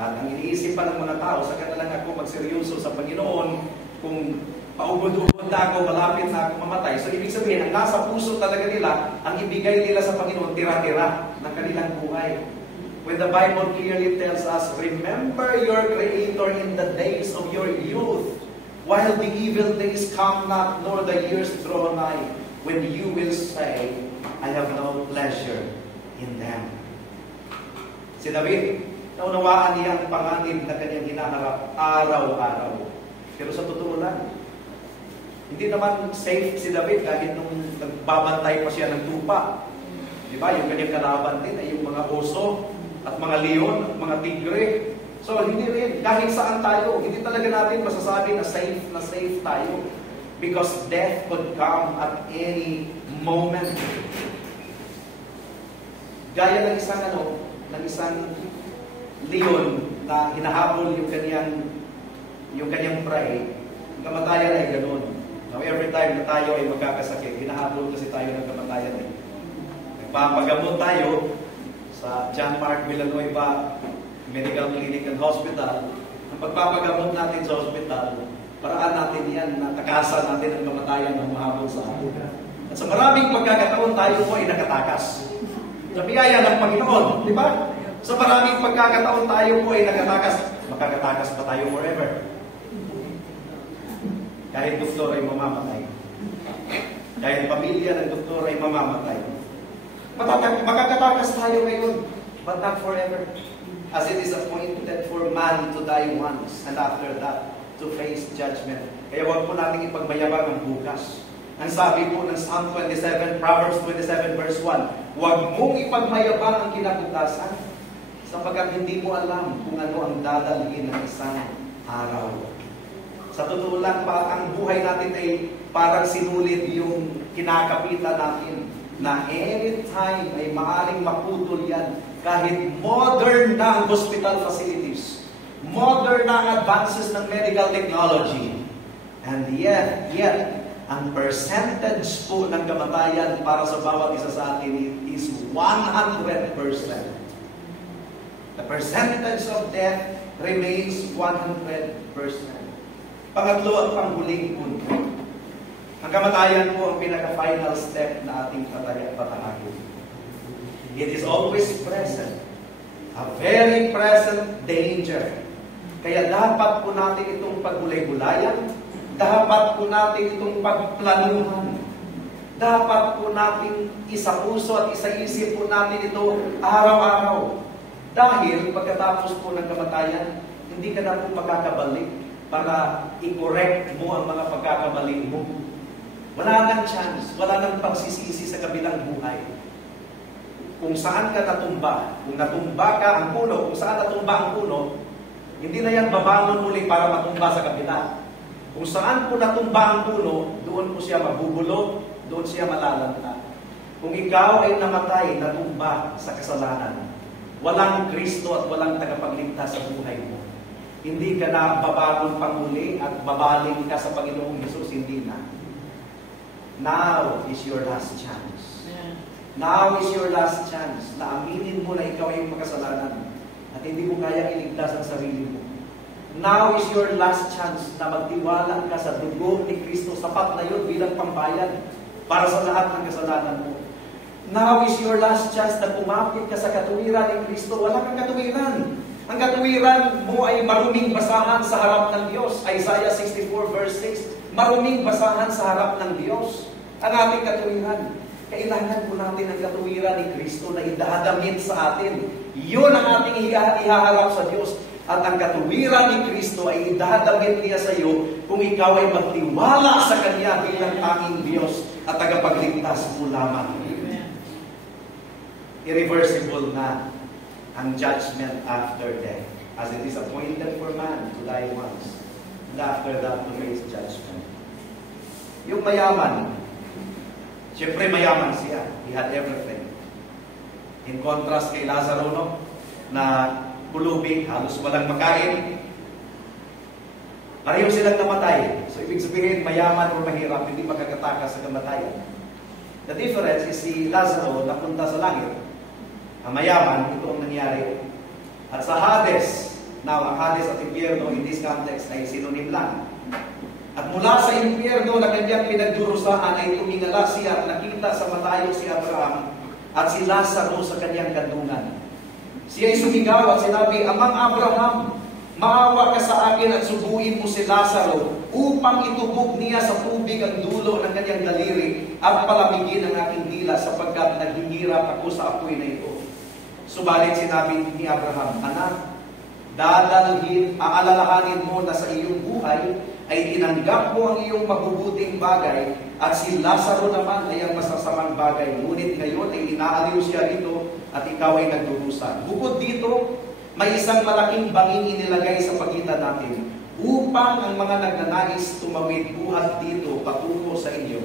At ang iniisip pa ng mga tao, saka na lang ako magseryoso sa Panginoon kung paubod-ubod na ako, malapit na ako mamatay. So, ibig sabihin, ang nasa puso talaga nila, ang ibigay nila sa Panginoon, tira-tira ng kanilang buhay. When the Bible clearly tells us, remember your Creator in the days of your youth, while the evil days come not, nor the years draw nigh, when you will say, I have no pleasure in them. Si David, naunawaan niya ang panganib na kanyang hinaharap araw-araw. Pero sa totoo lang, hindi naman safe si David kahit nung nagbabantay pa siya ng tupa. Di ba? Yung kanyang kalaban din ay yung mga oso at mga leon at mga tigre. So, hindi rin. Kahit saan tayo, hindi talaga natin masasabi na safe tayo. Because death could come at any moment. Gaya ng isang leon na hinahabol yung kanyang prey, ang kamatayan ay ganun. Now, every time na tayo ay magkakasakit, hinahabol kasi tayo ng kamatayan. Nagpapagamot tayo sa John Mark Villanueva Medical Clinic and Hospital. Ang pagpapagamot natin sa hospital, paraan natin yan na takasan natin ang kamatayan ng mahabol sa atin. At sa maraming pagkakataon, tayo po ay nakatakas. Sa biyaya ng Panginoon, di ba? Sa maraming pagkakataon, tayo po ay nakatakas. Makakatakas pa tayo forever. Kahit doktor ay mamamatay. Kahit pamilya ng doktor ay mamamatay. Makakatakas tayo ngayon, but not forever. As it is appointed for man to die once, and after that, to face judgment. Kaya huwag po natin ipagmayabang ang bukas. Ang sabi po ng Psalm 27, Proverbs 27 verse 1, huwag mong ipagmayabang ang kinabukasan sapagkat hindi mo alam kung ano ang dadalhin ng isang araw. Sa totoo lang pa, ang buhay natin ay parang sinulid yung kinakapitan natin na anytime ay maaaring maputol yan kahit modern na ang hospital facilities. Modern na ang advances ng medical technology. And yet, ang percentage po ng kamatayan para sa bawat isa sa atin is 100%. The percentage of death remains 100%. Pangatlo at panghuling punto. Ang kamatayan po ang pinaka-final step na ating patahagin. It is always present. A very present danger. Kaya dapat po natin itong paghulay-hulayan, dapat po natin itong pagplanuhan, dapat po natin isa-puso at isa-isip po natin ito araw-araw. Dahil pagkatapos po ng kamatayan, hindi ka na po makakabalik para i-correct mo ang mga pagkakamali mo. Wala nang chance, wala nang pagsisisi sa kabilang buhay. Kung saan ka natumba, kung natumba ka ang puno, kung saan natumba ang puno, hindi na yan babangon muli para matumba sa kabila. Kung saan po natumba ang puno, doon po siya mabubulok, doon siya malalanta. Kung ikaw ay namatay, natumba sa kasalanan, walang Kristo at walang tagapagligtas sa buhay mo. Hindi ka na babangon panguli at babaling ka sa Panginoong Hesus, hindi na. Now is your last chance. Now is your last chance na aminin mo na ikaw ay makasalanan at hindi mo kaya iligtas ang sarili mo. Now is your last chance na magtiwala ka sa dugo ni Kristo. Sapat na yun bilang pambayad para sa lahat ng kasalanan mo. Now is your last chance na kumapit ka sa katuwiran ni Kristo. Wala kang katuwiran. Ang katuwiran mo ay maruming basahan sa harap ng Diyos. Isaiah 64 verse 6, maruming basahan sa harap ng Diyos. Ang ating katuwiran. Kailangan po natin ang katuwiran ni Kristo na idadamit sa atin. Yun ang ating ihaharap sa Diyos. At ang katuwiran ni Kristo ay idadamit niya sa iyo kung ikaw ay magtiwala sa Kanya bilang aming Diyos at tagapagligtas mo lamang. Irreversible na ang judgment after death, as it is appointed for man to die once, and after that to face judgment. Yung mayaman, siyempre mayaman siya. He had everything. In contrast kay Lazaro, no? Na pulubi, halos walang makain. Pareho silang namatay. So, ibig sabihin, mayaman o mahirap, hindi makakatakas sa kamatayan. The difference is si Lazaro napunta sa langit. Ang mayaman, ito ang nangyari. At sa Hades, now, ang Hades at impyerno, in this context, ay synonym lang. At mula sa impyerno na kanyang pinagdurusahan ay tumingala siya at nakita sa matayo si Abraham at si Lazaro sa kanyang kandungan. Siya ay sumigaw at sinabi, Amang Abraham, maawa ka sa akin at subuin mo si Lazaro upang itubog niya sa tubig ang dulo ng kanyang daliri at palamigin ang aking dila sapagkat naghihirap ako sa apoy na ito. Subalit sinabi ni Abraham, Anak, aalalahanin mo na sa iyong buhay ay tinanggap mo ang iyong mabubuting bagay at si Lazaro naman ay ang masasamang bagay. Ngunit ngayon ay inaaliw siya rito at ikaw ay nagdurusa. Bukod dito, may isang malaking banging inilagay sa pagitan natin upang ang mga nagnanais tumawid buhat dito patungo sa inyo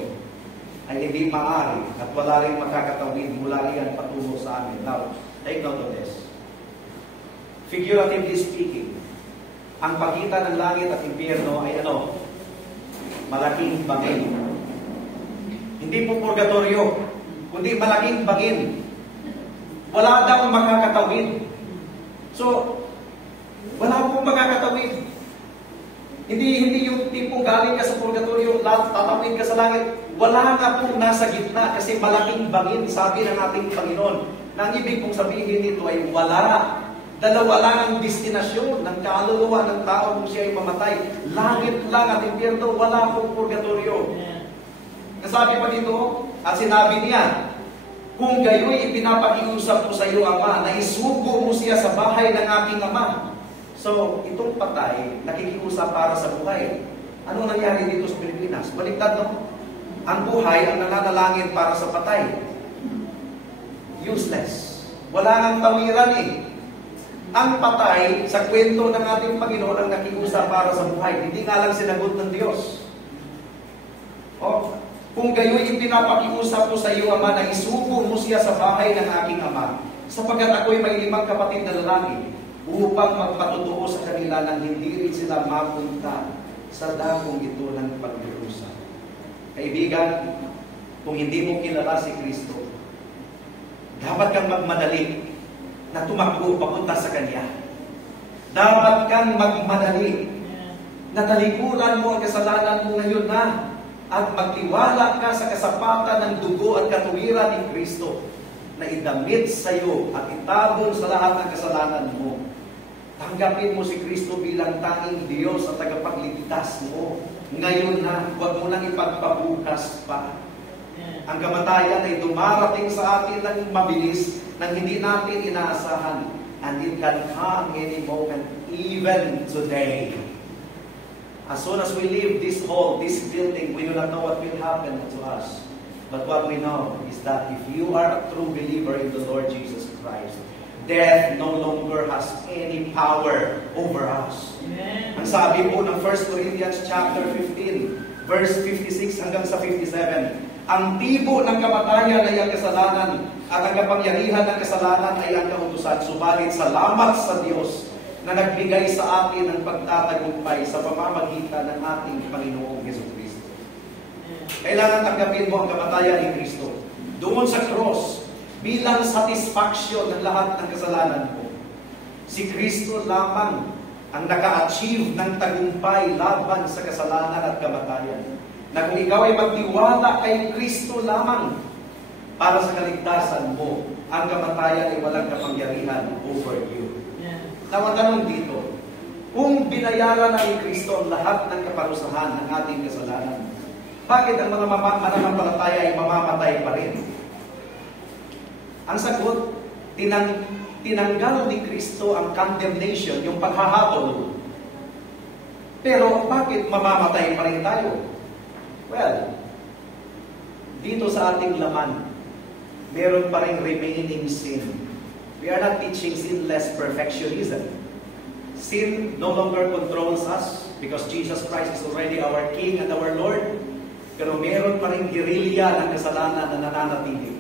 ay hindi maaari at wala rin makakatawid mula riyan patungo sa amin. Now, take note of this. Figuratively speaking, ang pagitan ng langit at impyerno ay ano? Malaking bangin. Hindi po purgatorio, kundi malaking bangin. Wala daw makakatawid. So, wala pong makakatawid. Hindi yung tipong galing ka sa purgatorio, tatawid ka sa langit. Wala nga pong nasa gitna kasi malaking bangin, sabi ng ating Panginoon. Na ang ibig pong sabihin nito ay wala. Dalawa lang ang destinasyon ng kaluluwa ng tao kung siya ay mamatay. Langit lang at impyerno, wala pong purgatorio. Nasabi pa dito, at sinabi niya, kung gayo'y ipinapakiusap ko sa iyo, Ama, na isugo mo siya sa bahay ng aking Ama. So, itong patay, nakikiusap para sa buhay. Ano nangyari dito sa Pilipinas? Baliktad, no? Ang buhay ang nananalangin para sa patay. Useless. Wala nang tawiran eh. Ang patay, sa kwento ng ating Panginoon, ang nakiusap para sa buhay. Hindi nga lang sinagot ng Diyos. Kung gayo'y ipinapakiusap ko sa iyo, Ama, na isugo mo siya sa bahay ng aking Ama, sapagkat ako'y may 5 kapatid na lalaki, upang magpatutuo sa kanila nang hindi rin sila mapunta sa dakong ito ng pagdurusa. Kaibigan, kung hindi mo kilala si Kristo, dapat kang magmadali na tumakbo papunta sa Kanya. Dapat kang magmadali na talikuran mo ang kasalanan mo ngayon na at magtiwala ka sa kasapatan ng dugo at katuwiran ni Kristo na idamit sa iyo at itabong sa lahat ng kasalanan mo. Tanggapin mo si Kristo bilang tanging Diyos at tagapagligtas mo. Ngayon na, huwag mo nang ipagpabukas pa. Ang kamatayan ay dumarating sa atin ng mabilis nang hindi natin inaasahan. And it can come any moment, even today. As soon as we leave this hall, this building, we do not know what will happen to us. But what we know is that if you are a true believer in the Lord Jesus Christ, death no longer has any power over us. Amen. Ang sabi po ng 1 Corinthians chapter 15, verse 56 hanggang sa 57, ang tibo ng kamatayan ay ang kasalanan, at ang kapangyarihan ng kasalanan ay ang kautusan. Subalit salamat sa Diyos na nagbigay sa atin ng pagtatagumpay sa pamamagitan ng ating Panginoong Jesucristo. Kailangan tanggapin mo ang kamatayan ni Kristo doon sa cross bilang satisfaction ng lahat ng kasalanan mo. Si Kristo lamang ang naka-achieve ng tagumpay laban sa kasalanan at kamatayan. Na kung ikaw ay magtiwala kay Kristo lamang para sa kaligtasan mo, ang kamatayan ay walang kapangyarihan over you. Now, ang tanong dito, kung binayaran na ni Kristo ang lahat ng kaparusahan ng ating kasalanan, bakit ang mga mananampalataya ay mamamatay pa rin? Ang sagot, tinanggal ni Kristo ang condemnation, yung paghahatol. Pero bakit mamamatay pa rin tayo? Well, dito sa ating laman, meron pa rin remaining sin. We are not teaching sinless perfectionism. Sin no longer controls us because Jesus Christ is already our King and our Lord. Pero meron pa rin gerilya ng kasalanan na nananatili.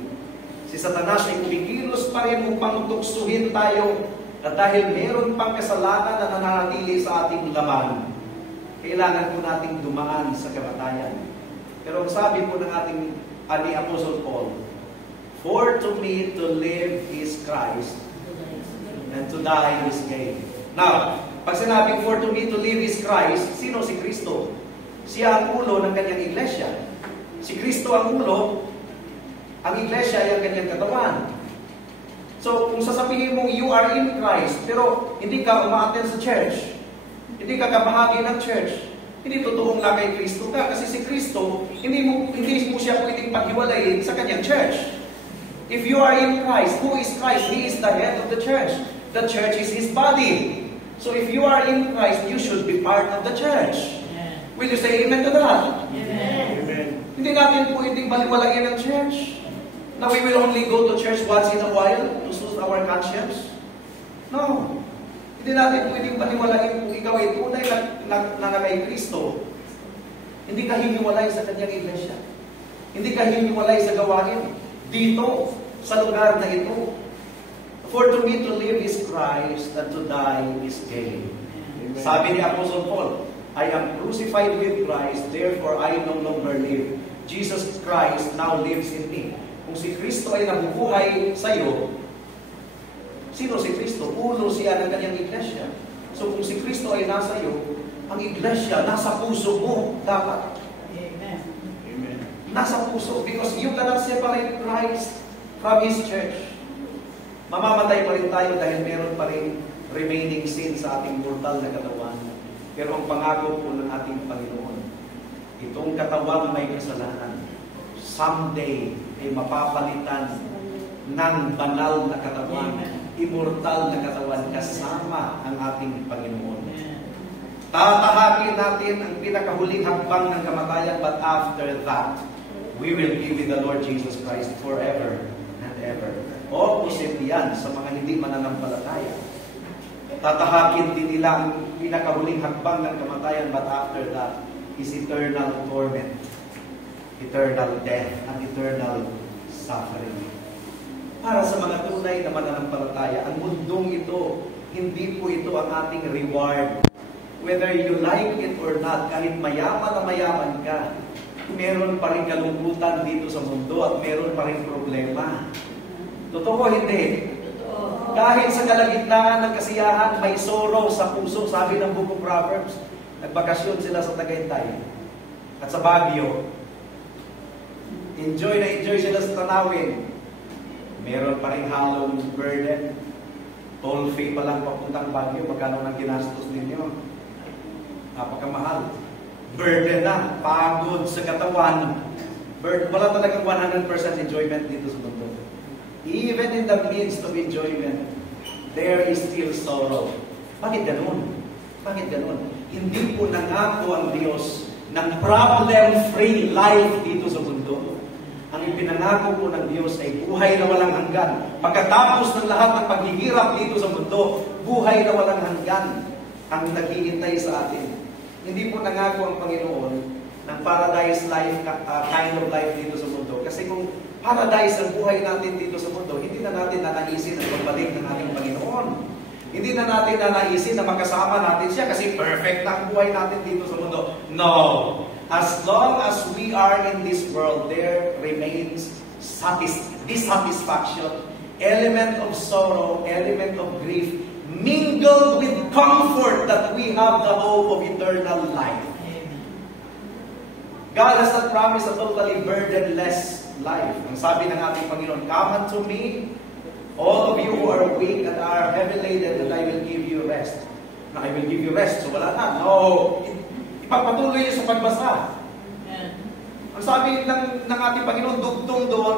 Si Satanas ay kumikilos pa rin upang tuksuhin tayo at dahil meron pang kasalanan na nananatili sa ating laman, kailangan po nating dumaan sa kamatayan. Pero ang sabi po ng ating ni Apostle Paul, for to me to live is Christ, and to die is gain. Now, pag sinabing for to me to live is Christ, sino si Kristo? Siya ang ulo ng kanyang iglesia. Si Kristo ang ulo, ang iglesia ay ang kanyang katawan. So, kung sasabihin mong you are in Christ, pero hindi ka umaattend sa church, hindi ka kabahagi ng church, hindi totoong lang kay Kristo ka. Kasi si Kristo, hindi mo siya pwedeng paghiwalayin sa kanyang church. If you are in Christ, who is Christ? He is the head of the church. The church is His body. So if you are in Christ, you should be part of the church. Will you say amen to that? Amen. Amen. Hindi natin pwedeng baliwalain ang church. Now we will only go to church once in a while to soothe our conscience. No. Hindi natin pwedeng baliwalain kung ikaw ay tunay na kay Kristo. Hindi ka hiniwalay sa kanyang iglesia. Hindi ka hiniwalay sa gawain. Dito, sa lugar na ito. For to me to live is Christ, and to die is gain. Amen. Sabi ni Apostle Paul, I am crucified with Christ, therefore I no longer live. Jesus Christ now lives in me. Kung si Kristo ay nabubuhay sa iyo, sino si Kristo? Ulo siya ng kanyang iglesia. So kung si Kristo ay nasa iyo, ang iglesia nasa puso mo dapat. Amen. Amen. Nasa puso, because you cannot separate Christ from His church. Mamamatay pa rin tayo dahil meron pa rin remaining sin sa ating mortal na katawan. Pero ang pangako po ng ating Panginoon, itong katawang may kasalanan, someday ay mapapalitan ng banal na katawan, immortal na katawan kasama ang ating Panginoon. Tatahakin natin ang pinakahuling hakbang ng kamatayan, but after that, we will be with the Lord Jesus Christ forever and ever. Opposite yan sa mga hindi mananampalataya. Tatahakin din nila ang pinakahuling hakbang ng kamatayan, but after that is eternal torment, eternal death, and eternal suffering. Para sa mga tunay na mananampalataya, ang mundong ito, hindi po ito ang ating reward. Whether you like it or not, kahit mayaman na mayaman ka, meron pa rin kalungkutan dito sa mundo at meron pa rin problema. Totoo hindi? Dahil sa kalagitnaan ng kasiyahan, may sorrow sa puso. Sabi ng Book of Proverbs, nagbakasyon sila sa Tagaytay at sa Baguio. Enjoy na enjoy sila sa tanawin. Meron pa rin halong burden. Toll fee pa lang papuntang Baguio. Magkano nang ginastos ninyo? Napakamahal. Burden na. Pagod sa katawan. Wala talagang 100% enjoyment dito sa mundo. Even in the midst of enjoyment, there is still sorrow. Bakit ganun? Bakit ganun? Hindi po nangako ang Diyos ng problem-free life dito sa mundo. Ang ipinangako po ng Diyos ay buhay na walang hanggan. Pagkatapos ng lahat ng paghihirap dito sa mundo, buhay na walang hanggan ang naghihintay sa atin. Hindi po nangako ang Panginoon ng paradise life, kind of life dito sa mundo. Kasi kung paradise ang buhay natin dito sa mundo, hindi na natin nanaisin ang pagbalik ng ating Panginoon. Hindi na natin nanaisin na makasama natin siya kasi perfect na ang buhay natin dito sa mundo. No! As long as we are in this world, there remains dissatisfaction, element of sorrow, element of grief, mingled with comfort that we have the hope of eternal life. God has not promised a totally burdenless life. Ang sabi ng ating Panginoon, "Come unto me, all of you who are weak and are heavy laden, and I will give you rest." Na I will give you rest. So wala na. No. Ipagpatuloy niyo sa pagbasa. Ang sabi ng ating Panginoon, dugtong doon,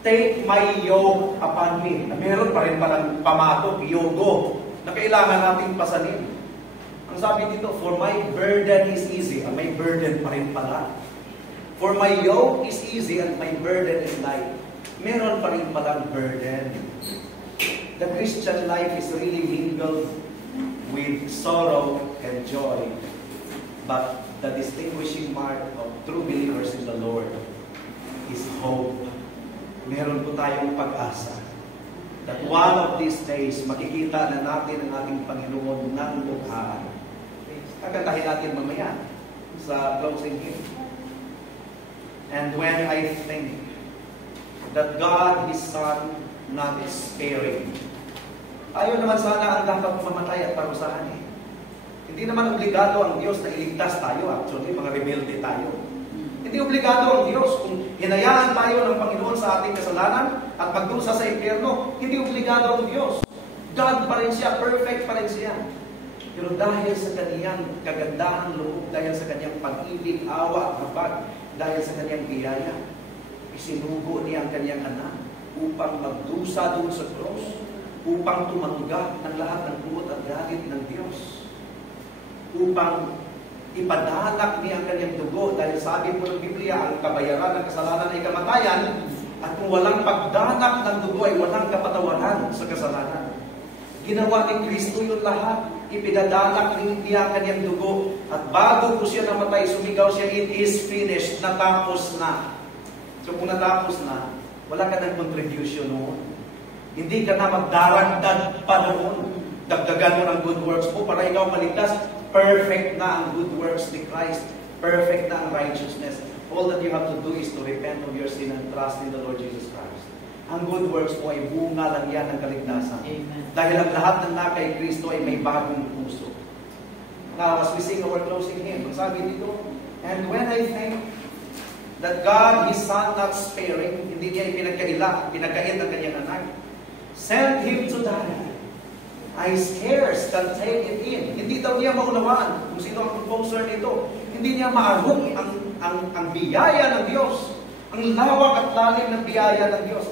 "Take my yoke upon me." Na meron pa rin palang pamatok, yogo, na kailangan nating pasanin. Ang sabi dito, "For my burden is easy." May burden pa rin pala. "For my yoke is easy and my burden is light." Meron pa rin palang burden. The Christian life is really mingled with sorrow and joy. But the distinguishing mark of true believers in the Lord is hope. Meron po tayong pag-asa that one of these days, makikita na natin ang ating Panginoon ng lukhaan. Kakantahin natin mamaya sa closing hymn. And when I think that God, His Son, not sparing. Ayaw naman sana ang dapat mamatay at parusahan eh. Hindi naman obligado ang Diyos na iligtas tayo. Actually, mga rebelde tayo. Hindi obligado ang Diyos. Kung hinayaan tayo ng Panginoon sa ating kasalanan at magdusa sa impyerno, hindi obligado ang Diyos. God pa rin siya, perfect pa rin siya. Pero dahil sa kaniyang kagandahang loob, dahil sa kaniyang pag-ibig, awa, habag, dahil sa kaniyang biyaya, isinugo niya ang kaniyang anak upang magdusa doon sa cross, upang tumanggap ng lahat ng buot at galit ng Diyos, upang ipadalak niya ang kanyang dugo. Dahil sabi po ng Biblia, ang kabayaran ng kasalanan ay kamatayan, at kung walang pagdanak ng dugo ay walang kapatawaran sa kasalanan. Ginawa ni Kristo yung lahat. Ipinadalak niya ang kanyang dugo, at bago po siya namatay, sumigaw siya, "It is finished." Natapos na. So kung natapos na, wala ka ng contribution noon. Hindi ka na magdaragdag pa noon. Dagdagan mo ng good works mo para ikaw maligtas. Perfect na ang good works ni Christ. Perfect na ang righteousness. All that you have to do is to repent of your sin and trust in the Lord Jesus Christ. Ang good works mo ay bunga lang yan ng kaligtasan. Amen. Dahil ang lahat ng nakay Kristo ay may bagong puso. Now, as we sing our closing hymn, ang sabi dito, "And when I think that God, His Son, not sparing," hindi niya pinagkait ang kanyang anak, "sent Him to die, I scarce can take it in." Hindi daw niya maunawaan kung sino ang composer nito. Hindi niya maarong ang biyaya ng Diyos, ang lawak at lalim ng biyaya ng Diyos.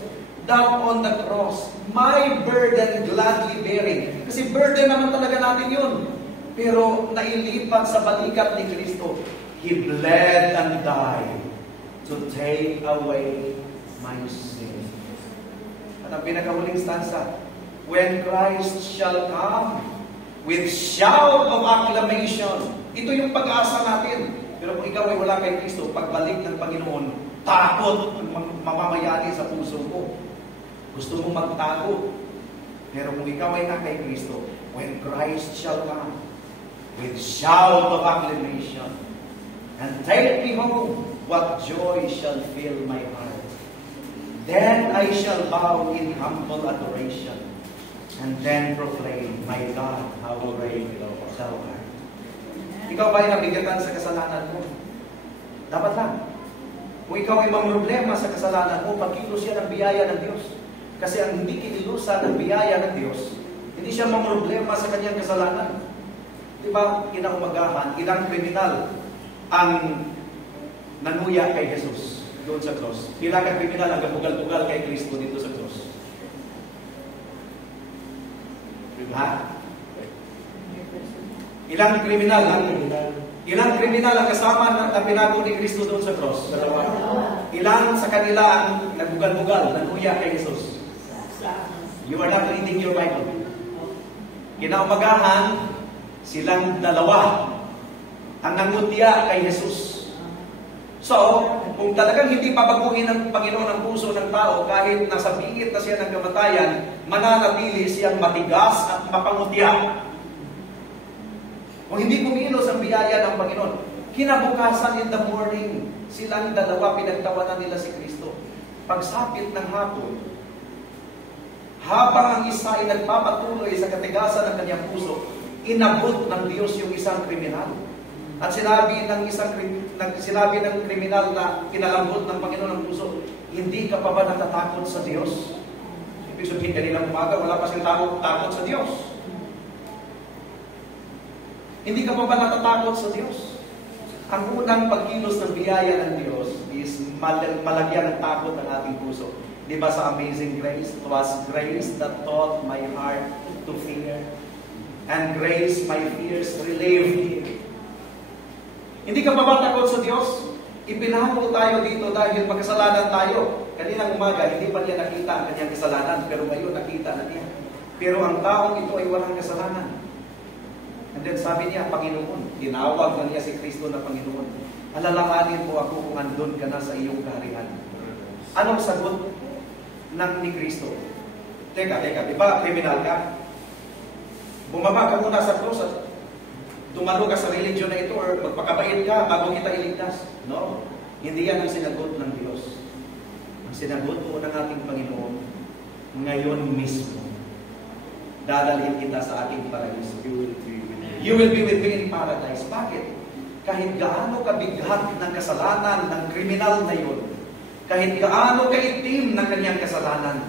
"That on the cross, my burden gladly bearing." Kasi burden naman talaga natin yun. Pero nailipat sa balikat ni Kristo. "He bled and died to take away my sin." At ang pinakahuling stanza, "When Christ shall come with shout of acclamation." Ito yung pag-asa natin. Pero kung ikaw ay wala kay Kristo, pagbalik ng Panginoon, takot mamamayani sa puso mo. Gusto mo magtago. Pero kung ikaw ay na kay Kristo, "When Christ shall come with shout of acclamation and take me home, what joy shall fill my heart. Then I shall bow in humble adoration and then proclaim, my God, how great thou art." Ikaw ba ay nabigatan sa kasalanan mo? Dapat lang. Kung ikaw ay mamroblema sa kasalanan mo, pagkilos siya ng biyaya ng Diyos. Kasi ang hindi kinilusan ng biyaya ng Diyos, hindi siya mamroblema sa kanyang kasalanan. Diba, kinaumagahan, ilang kriminal ang nanuya kay Jesus doon sa cross. Ilang kriminal ang gapugal-pugal kay Kristo dito sa cross. Ha? Ilang kriminal ang kasama na pinago ni Kristo doon sa cross? Ilang sa kanila ang nagbugal-bugal, naguya kay Jesus? You are not reading your Bible. Kinaumagahan, silang dalawa ang nangutya kay Jesus. So, kung talagang hindi pabaguhin ng Panginoon ang puso ng tao, kahit nasa bingit na siya ng kamatayan, mananatili siyang matigas at mapangutya. Kung hindi kumilos ang biyaya ng Panginoon, kinabukasan in the morning, silang dalawa pinagtawanan nila si Kristo. Pagsapit ng hapon, habang ang isa ay nagpapatuloy sa katigasan ng kanyang puso, inabot ng Diyos yung isang kriminal. At sinabi ng kriminal na kinalambot ng Panginoon ang puso, hindi ka pa ba natatakot sa Diyos? Ibig sabihin, kanilang umaga, wala pa siyang takot sa Diyos. Hindi ka pa ba natatakot sa Diyos? Ang unang pagkilos ng biyaya ng Diyos is malagyan ng takot ang ating puso. Di ba sa Amazing Grace? It was grace that taught my heart to fear, and grace my fears relieved. Hindi ka ba takot sa Diyos? Ipinako tayo dito dahil magkasalanan tayo. Kaninang umaga, hindi pa niya nakita ang kanyang kasalanan, pero ngayon nakita na niya. Pero ang taong ito ay walang kasalanan. And then sabi niya, Panginoon, tinawag na niya si Kristo na Panginoon. Alalahanin mo ako kung andun ka na sa iyong kaharian. Anong sagot ni Kristo? Teka, di ba kriminal ka? Bumaba ka muna sa krus at tumalo ka sa religion na ito or magpakabait ka bago kita iligtas. No, hindi yan ang sinagot ng Diyos. Ang sinagot po ng ating Panginoon, ngayon mismo, dadalhin kita sa aking paraiso. You will be with me in paradise. Bakit? Kahit gaano kabigat ng kasalanan ng kriminal na yun, kahit gaano kaitim ng kanyang kasalanan,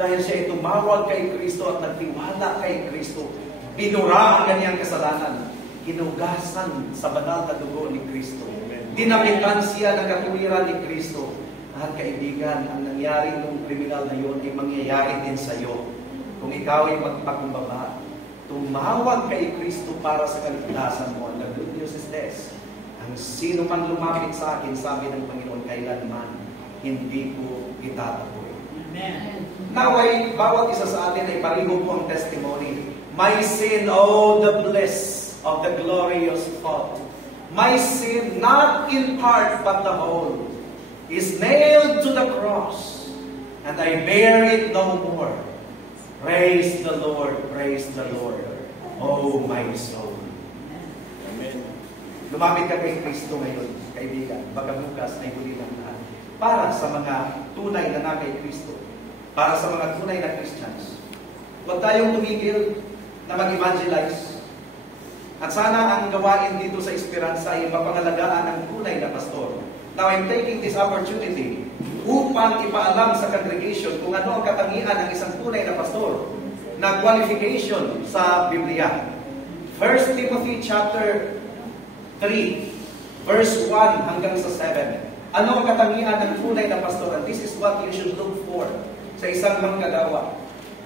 dahil siya ay tumawag kay Kristo at nagtiwala kay Kristo, binura ang kanyang kasalanan, hinugasan sa banal na dugo ni Kristo, dinamitan siya ng katuwiran ni Kristo. At kaibigan, ang nangyari ng kriminal na yun ay mangyayari din sa iyo. Kung ikaw ay magpakumbaba, tumawag kay Kristo para sa kaligtasan mo. And the good news is this: ang sino man lumapit sa akin, sabi ng Panginoon, kailanman hindi ko itatapoy. Amen. Naway, bawat isa sa atin ay pariho po ang testimony. My sin, oh the bliss of the glorious thought. My sin, not in part but the whole, is nailed to the cross, and I bear it no more. Praise the Lord, oh my soul. Amen. Lumapit ka kay Kristo ngayon, kaibigan, baka bukas ay huli ng lahat. Para sa mga tunay na kay Kristo, para sa mga tunay na Christians, huwag tayong tumigil na mag-evangelize. At sana ang gawain dito sa Esperanza ay mapangalagaan ng tunay na pastor. Now, I'm taking this opportunity upang ipaalam sa congregation kung ano ang katangian ng isang tunay na pastor na qualification sa Biblia. 1 Timothy chapter 3, verse 1 hanggang sa 7. Ano ang katangian ng tunay na pastor? And this is what you should look for sa isang manggagawa.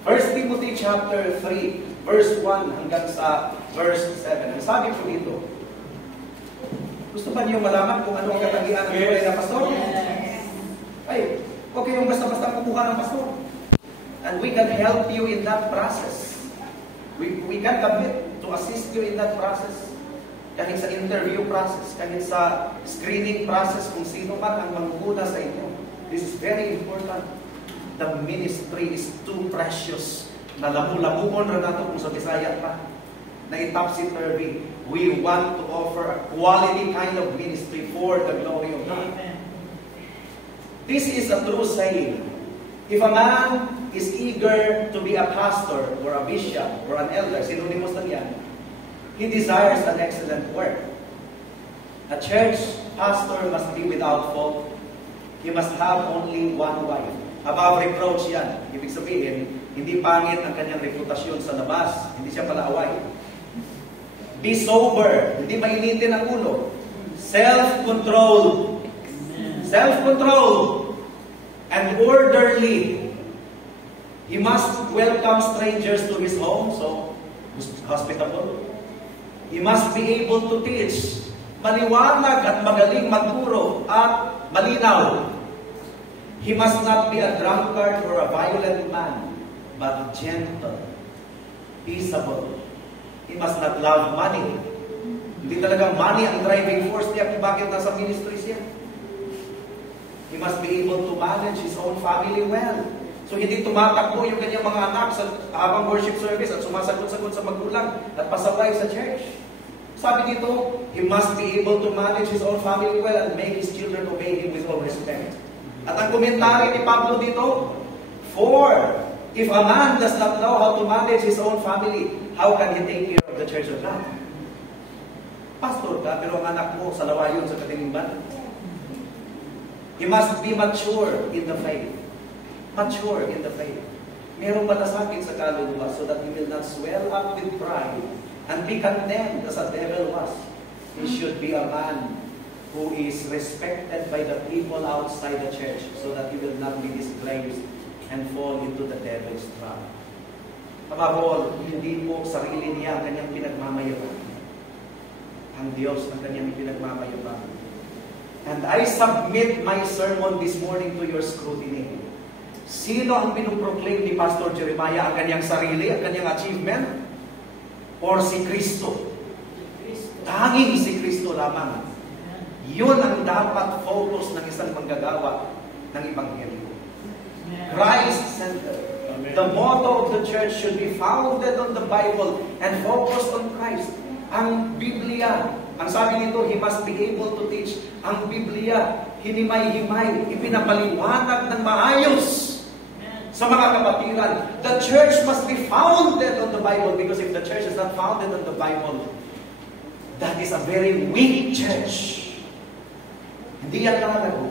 1 Timothy chapter 3, verse 1 hanggang sa verse 7. Ang sabi ko dito, gusto ba niyo malaman kung ano ang katangian ng tunay na pastor? Ay, okay yung basta-basta kumuha ng pastor. And we can help you in that process. We can commit to assist you in that process. Kahit sa interview process, kahit sa screening process, kung sino man ang manguna sa inyo. This is very important. The ministry is too precious. Nalamu-lamuhon na nato kung sa Bisaya pa. Na itopsy-turvy. We want to offer a quality kind of ministry for the glory of God. Amen. This is a true saying. If a man is eager to be a pastor or a bishop or an elder, synonymous lang yan, he desires an excellent work. A church pastor must be without fault. He must have only one wife. Above reproach yan. Ibig sabihin, hindi pangit ang kanyang reputasyon sa labas. Hindi siya palaaway. Be sober. Hindi mainitin ang ulo. Self-controlled. Self-controlled. And orderly. He must welcome strangers to his home, so hospitable. He must be able to teach, maliwanag at magaling magturo at malinaw. He must not be a drunkard or a violent man, but gentle, peaceable. He must not love money. Hindi talaga money ang driving force niya kung bakit nasa ministry siya. He must be able to manage his own family well. So hindi tumatakbo yung kanyang mga anak sa habang worship service at sumasagot-sagot sa magulang at pasaway sa church. Sabi dito, he must be able to manage his own family well and make his children obey him with all respect. At ang komentary ni Pablo dito, for if a man does not know how to manage his own family, how can he take care of the church of God? Pastor ka, pero ang anak mo sa lawayon sa katilingban. He must be mature in the faith. Mature in the faith. Merong malasakit sa kaluluwa so that he will not swell up with pride and be condemned as a devil was. He should be a man who is respected by the people outside the church so that he will not be disgraced and fall into the devil's trap. Kapag hindi po sarili niya ang kanyang pinagmamayabang. Ang Diyos ang kanyang pinagmamayabang. And I submit my sermon this morning to your scrutiny. Sino ang pinuproclaim ni Pastor Jeremiah? Ang kanyang sarili, ang kanyang achievement? Or si Kristo? Tanging si Kristo lamang. Yun ang dapat focus ng isang manggagawa ng Ebanghelyo. Christ-centered. The motto of the church should be founded on the Bible and focused on Christ. Ang Biblia, ang sabi nito, he must be able to teach. Ang Biblia, hinimay-himay, ipinapaliwanag ng maayos sa mga kapatiran. The church must be founded on the Bible because if the church is not founded on the Bible, that is a very weak church. Hindi yan lalago.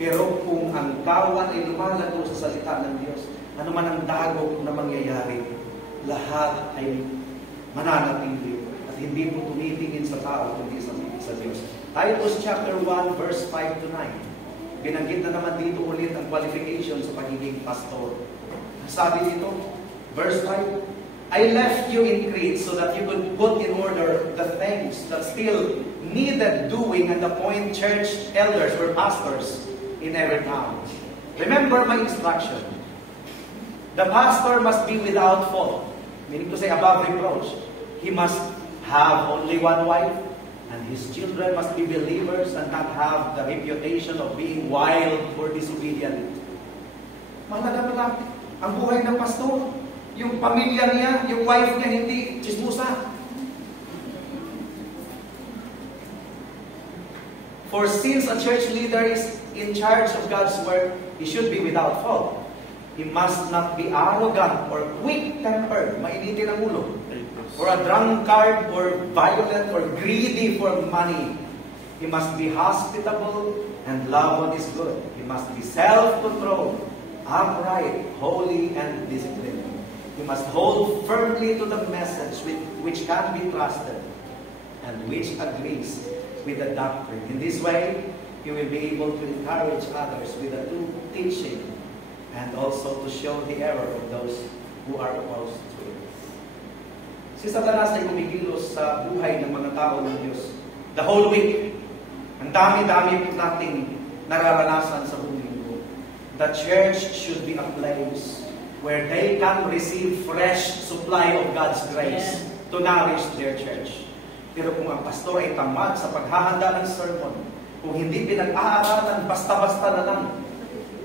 Pero kung ang kawan ay lumalago sa salita ng Diyos, ano man ang dagok na mangyayari, lahat ay mananatili at hindi po tumitingin sa tao kundi sa Diyos. Titus chapter 1 verse 5 to 9. Binanggit na naman dito ulit ang qualification sa pagiging pastor. Sabi dito, verse 5, I left you in Crete so that you could put in order the things that still needed doing and appoint church elders or pastors in every town. Remember my instruction. The pastor must be without fault, meaning to say above reproach. He must have only one wife, and his children must be believers and not have the reputation of being wild or disobedient. Mahalaga ang buhay ng pastor. Yung pamilya niya, yung wife niya, hindi chismusa. For since a church leader is in charge of God's work, he should be without fault. He must not be arrogant or quick-tempered, mainitin ang ulo, or a drunkard or violent or greedy for money. He must be hospitable and love what is good. He must be self-controlled, upright, holy, and disciplined. He must hold firmly to the message which can be trusted and which agrees with the doctrine. In this way, he will be able to encourage others with the true teaching and also to show the error of those who are opposed to it. Si Satanas ay kumikilos sa buhay ng mga tao ng Diyos. The whole week, ang dami-dami po nating nararanasan sa buong linggo. The church should be a place where they can receive fresh supply of God's grace to nourish their church. Pero kung ang pastor ay tamad sa paghahanda ng sermon, kung hindi pinag-aaralan, basta-basta na lang,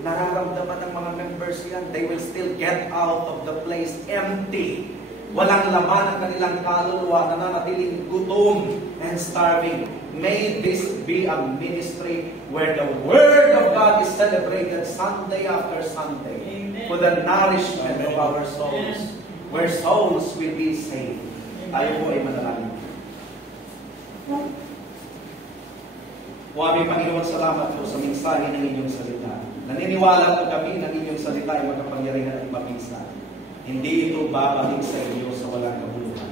nararamdaman ng mga members yan, they will still get out of the place empty. Walang laman ang kanilang kaluluwa, nananatiling gutom and starving. May this be a ministry where the Word of God is celebrated Sunday after Sunday. Amen. For the nourishment of our souls. Where souls will be saved. Tayo po ay manalangin. O aming Panginoon, salamat po sa mensahe ng inyong salita. Naniniwala po kami ng inyong salita ay makapangyarihan at mabisa. Hindi ito babalik sa inyo sa walang kabuluhan.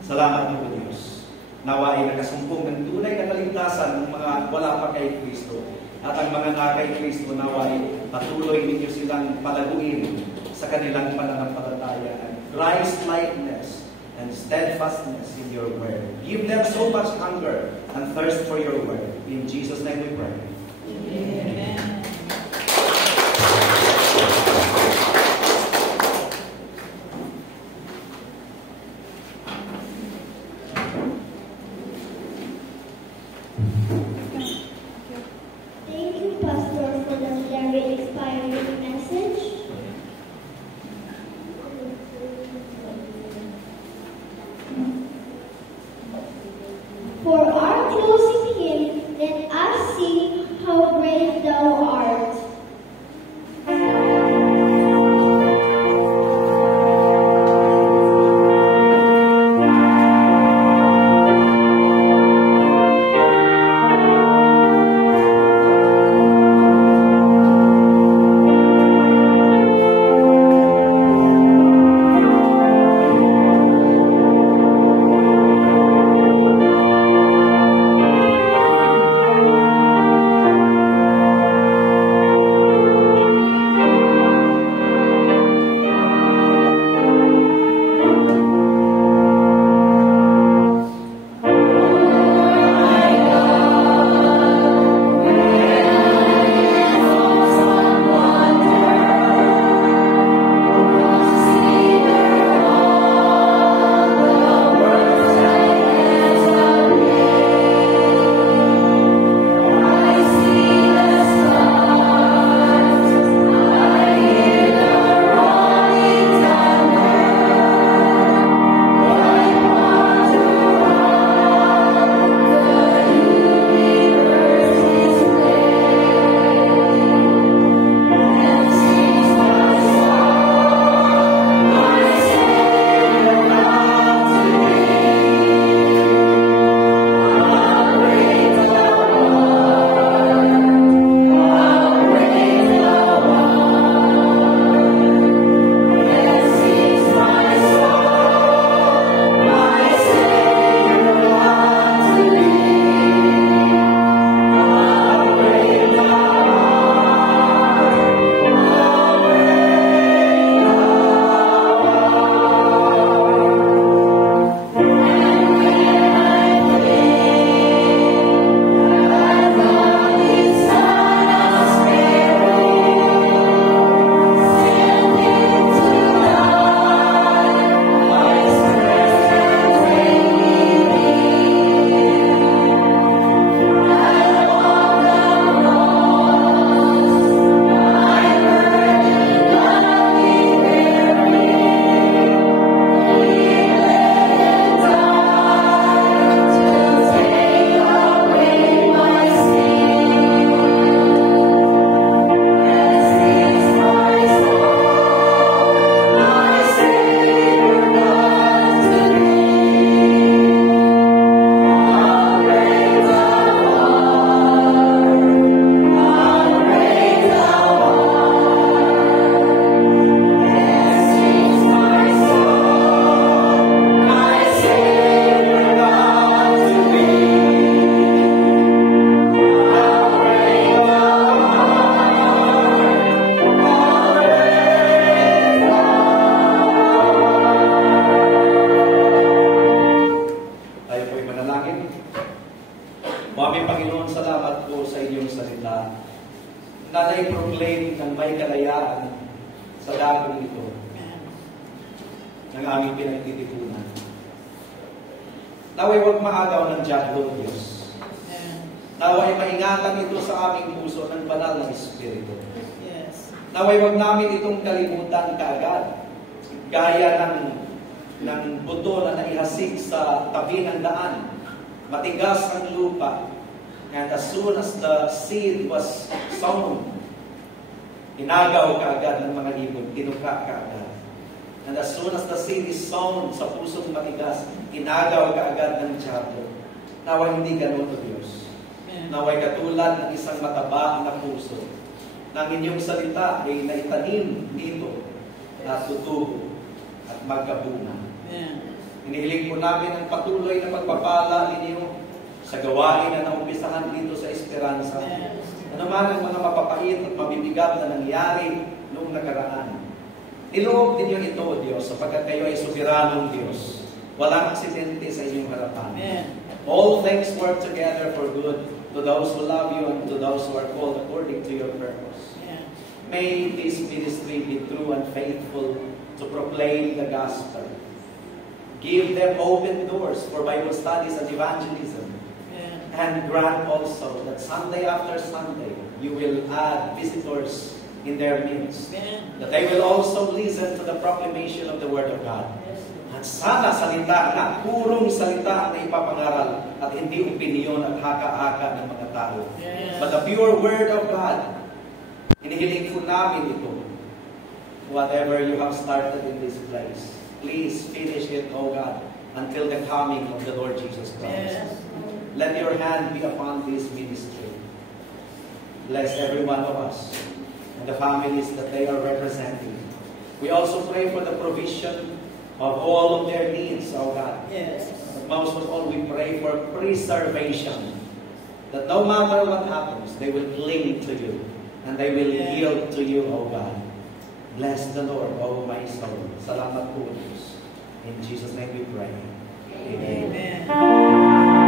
Salamat po, Diyos. Nawa ay nakasumpong ng tunay na kaligtasan ng mga wala pa kay Kristo. At ang mga nga kay Kristo nawa ay patuloy ninyo silang palaguin sa kanilang pananampalataya and Christ-likeness and steadfastness in your word. Give them so much hunger and thirst for your word. In Jesus' name we pray. Amen. Thank you, Pastor, for the very inspiring message. For our closing hymn, let us sing How Great Thou Art. na i-proclaim ng may kalayaan sa dagong ito ng aming pinagtitipunan. Naway huwag maagaw ng Diablo, Diyos. Naway maingatan ito sa aming puso ng banal na Espiritu. Naway huwag namin itong kalimutan kaagad. Gaya ng buto na naihasik sa tabi ng daan. Matigas ang lupa. And as soon as the seed was sown, inagaw kaagad ng mga ibon, tinuka kaagad. And as soon as the seed is sown sa pusong matigas, inagaw kaagad ng Diablo. Naway hindi ganun o Diyos. Naway katulad ng isang mataba na puso, ng inyong salita ay naitanim dito na tutubo at magkabunga. Inihiling po namin ang patuloy na pagpapala ninyo sa gawain na naumpisahan dito sa Esperanza. Ano man ang mga mapapait at mabibigat na nangyari noong nakaraan. Niloob ninyo ito, Diyos, sapagkat kayo ay soberanong Diyos. Walang aksidente sa inyong harapan. Amen. All things work together for good to those who love you and to those who are called according to your purpose. Amen. May this ministry be true and faithful to proclaim the gospel. Give them open doors for Bible studies and evangelism. Amen. And grant also that Sunday after Sunday, you will add visitors in their midst. Amen. That they will also listen to the proclamation of the Word of God. At sana salita na, purong salita na ipapangaral at hindi opinyon at haka-haka ng mga tao. Yes. But the pure Word of God, inihiling po namin ito. Whatever you have started in this place, please finish it, O God, until the coming of the Lord Jesus Christ. Yes. Let your hand be upon this ministry. Bless every one of us and the families that they are representing. We also pray for the provision of all of their needs, O God. Yes. But most of all, we pray for preservation. That no matter what happens, they will cling to you. And they will yield to you, O God. Bless the Lord, O my soul. Salamat po, Diyos. In Jesus' name we pray. Amen. Amen.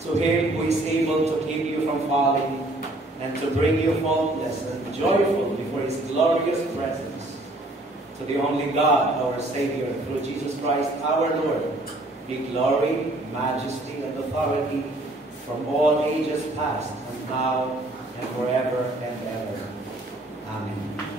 To Him who is able to keep you from falling and to bring you faultless and joyful before His glorious presence. To the only God, our Savior, through Jesus Christ our Lord, be glory, majesty, and authority from all ages past, and now and forever and ever. Amen.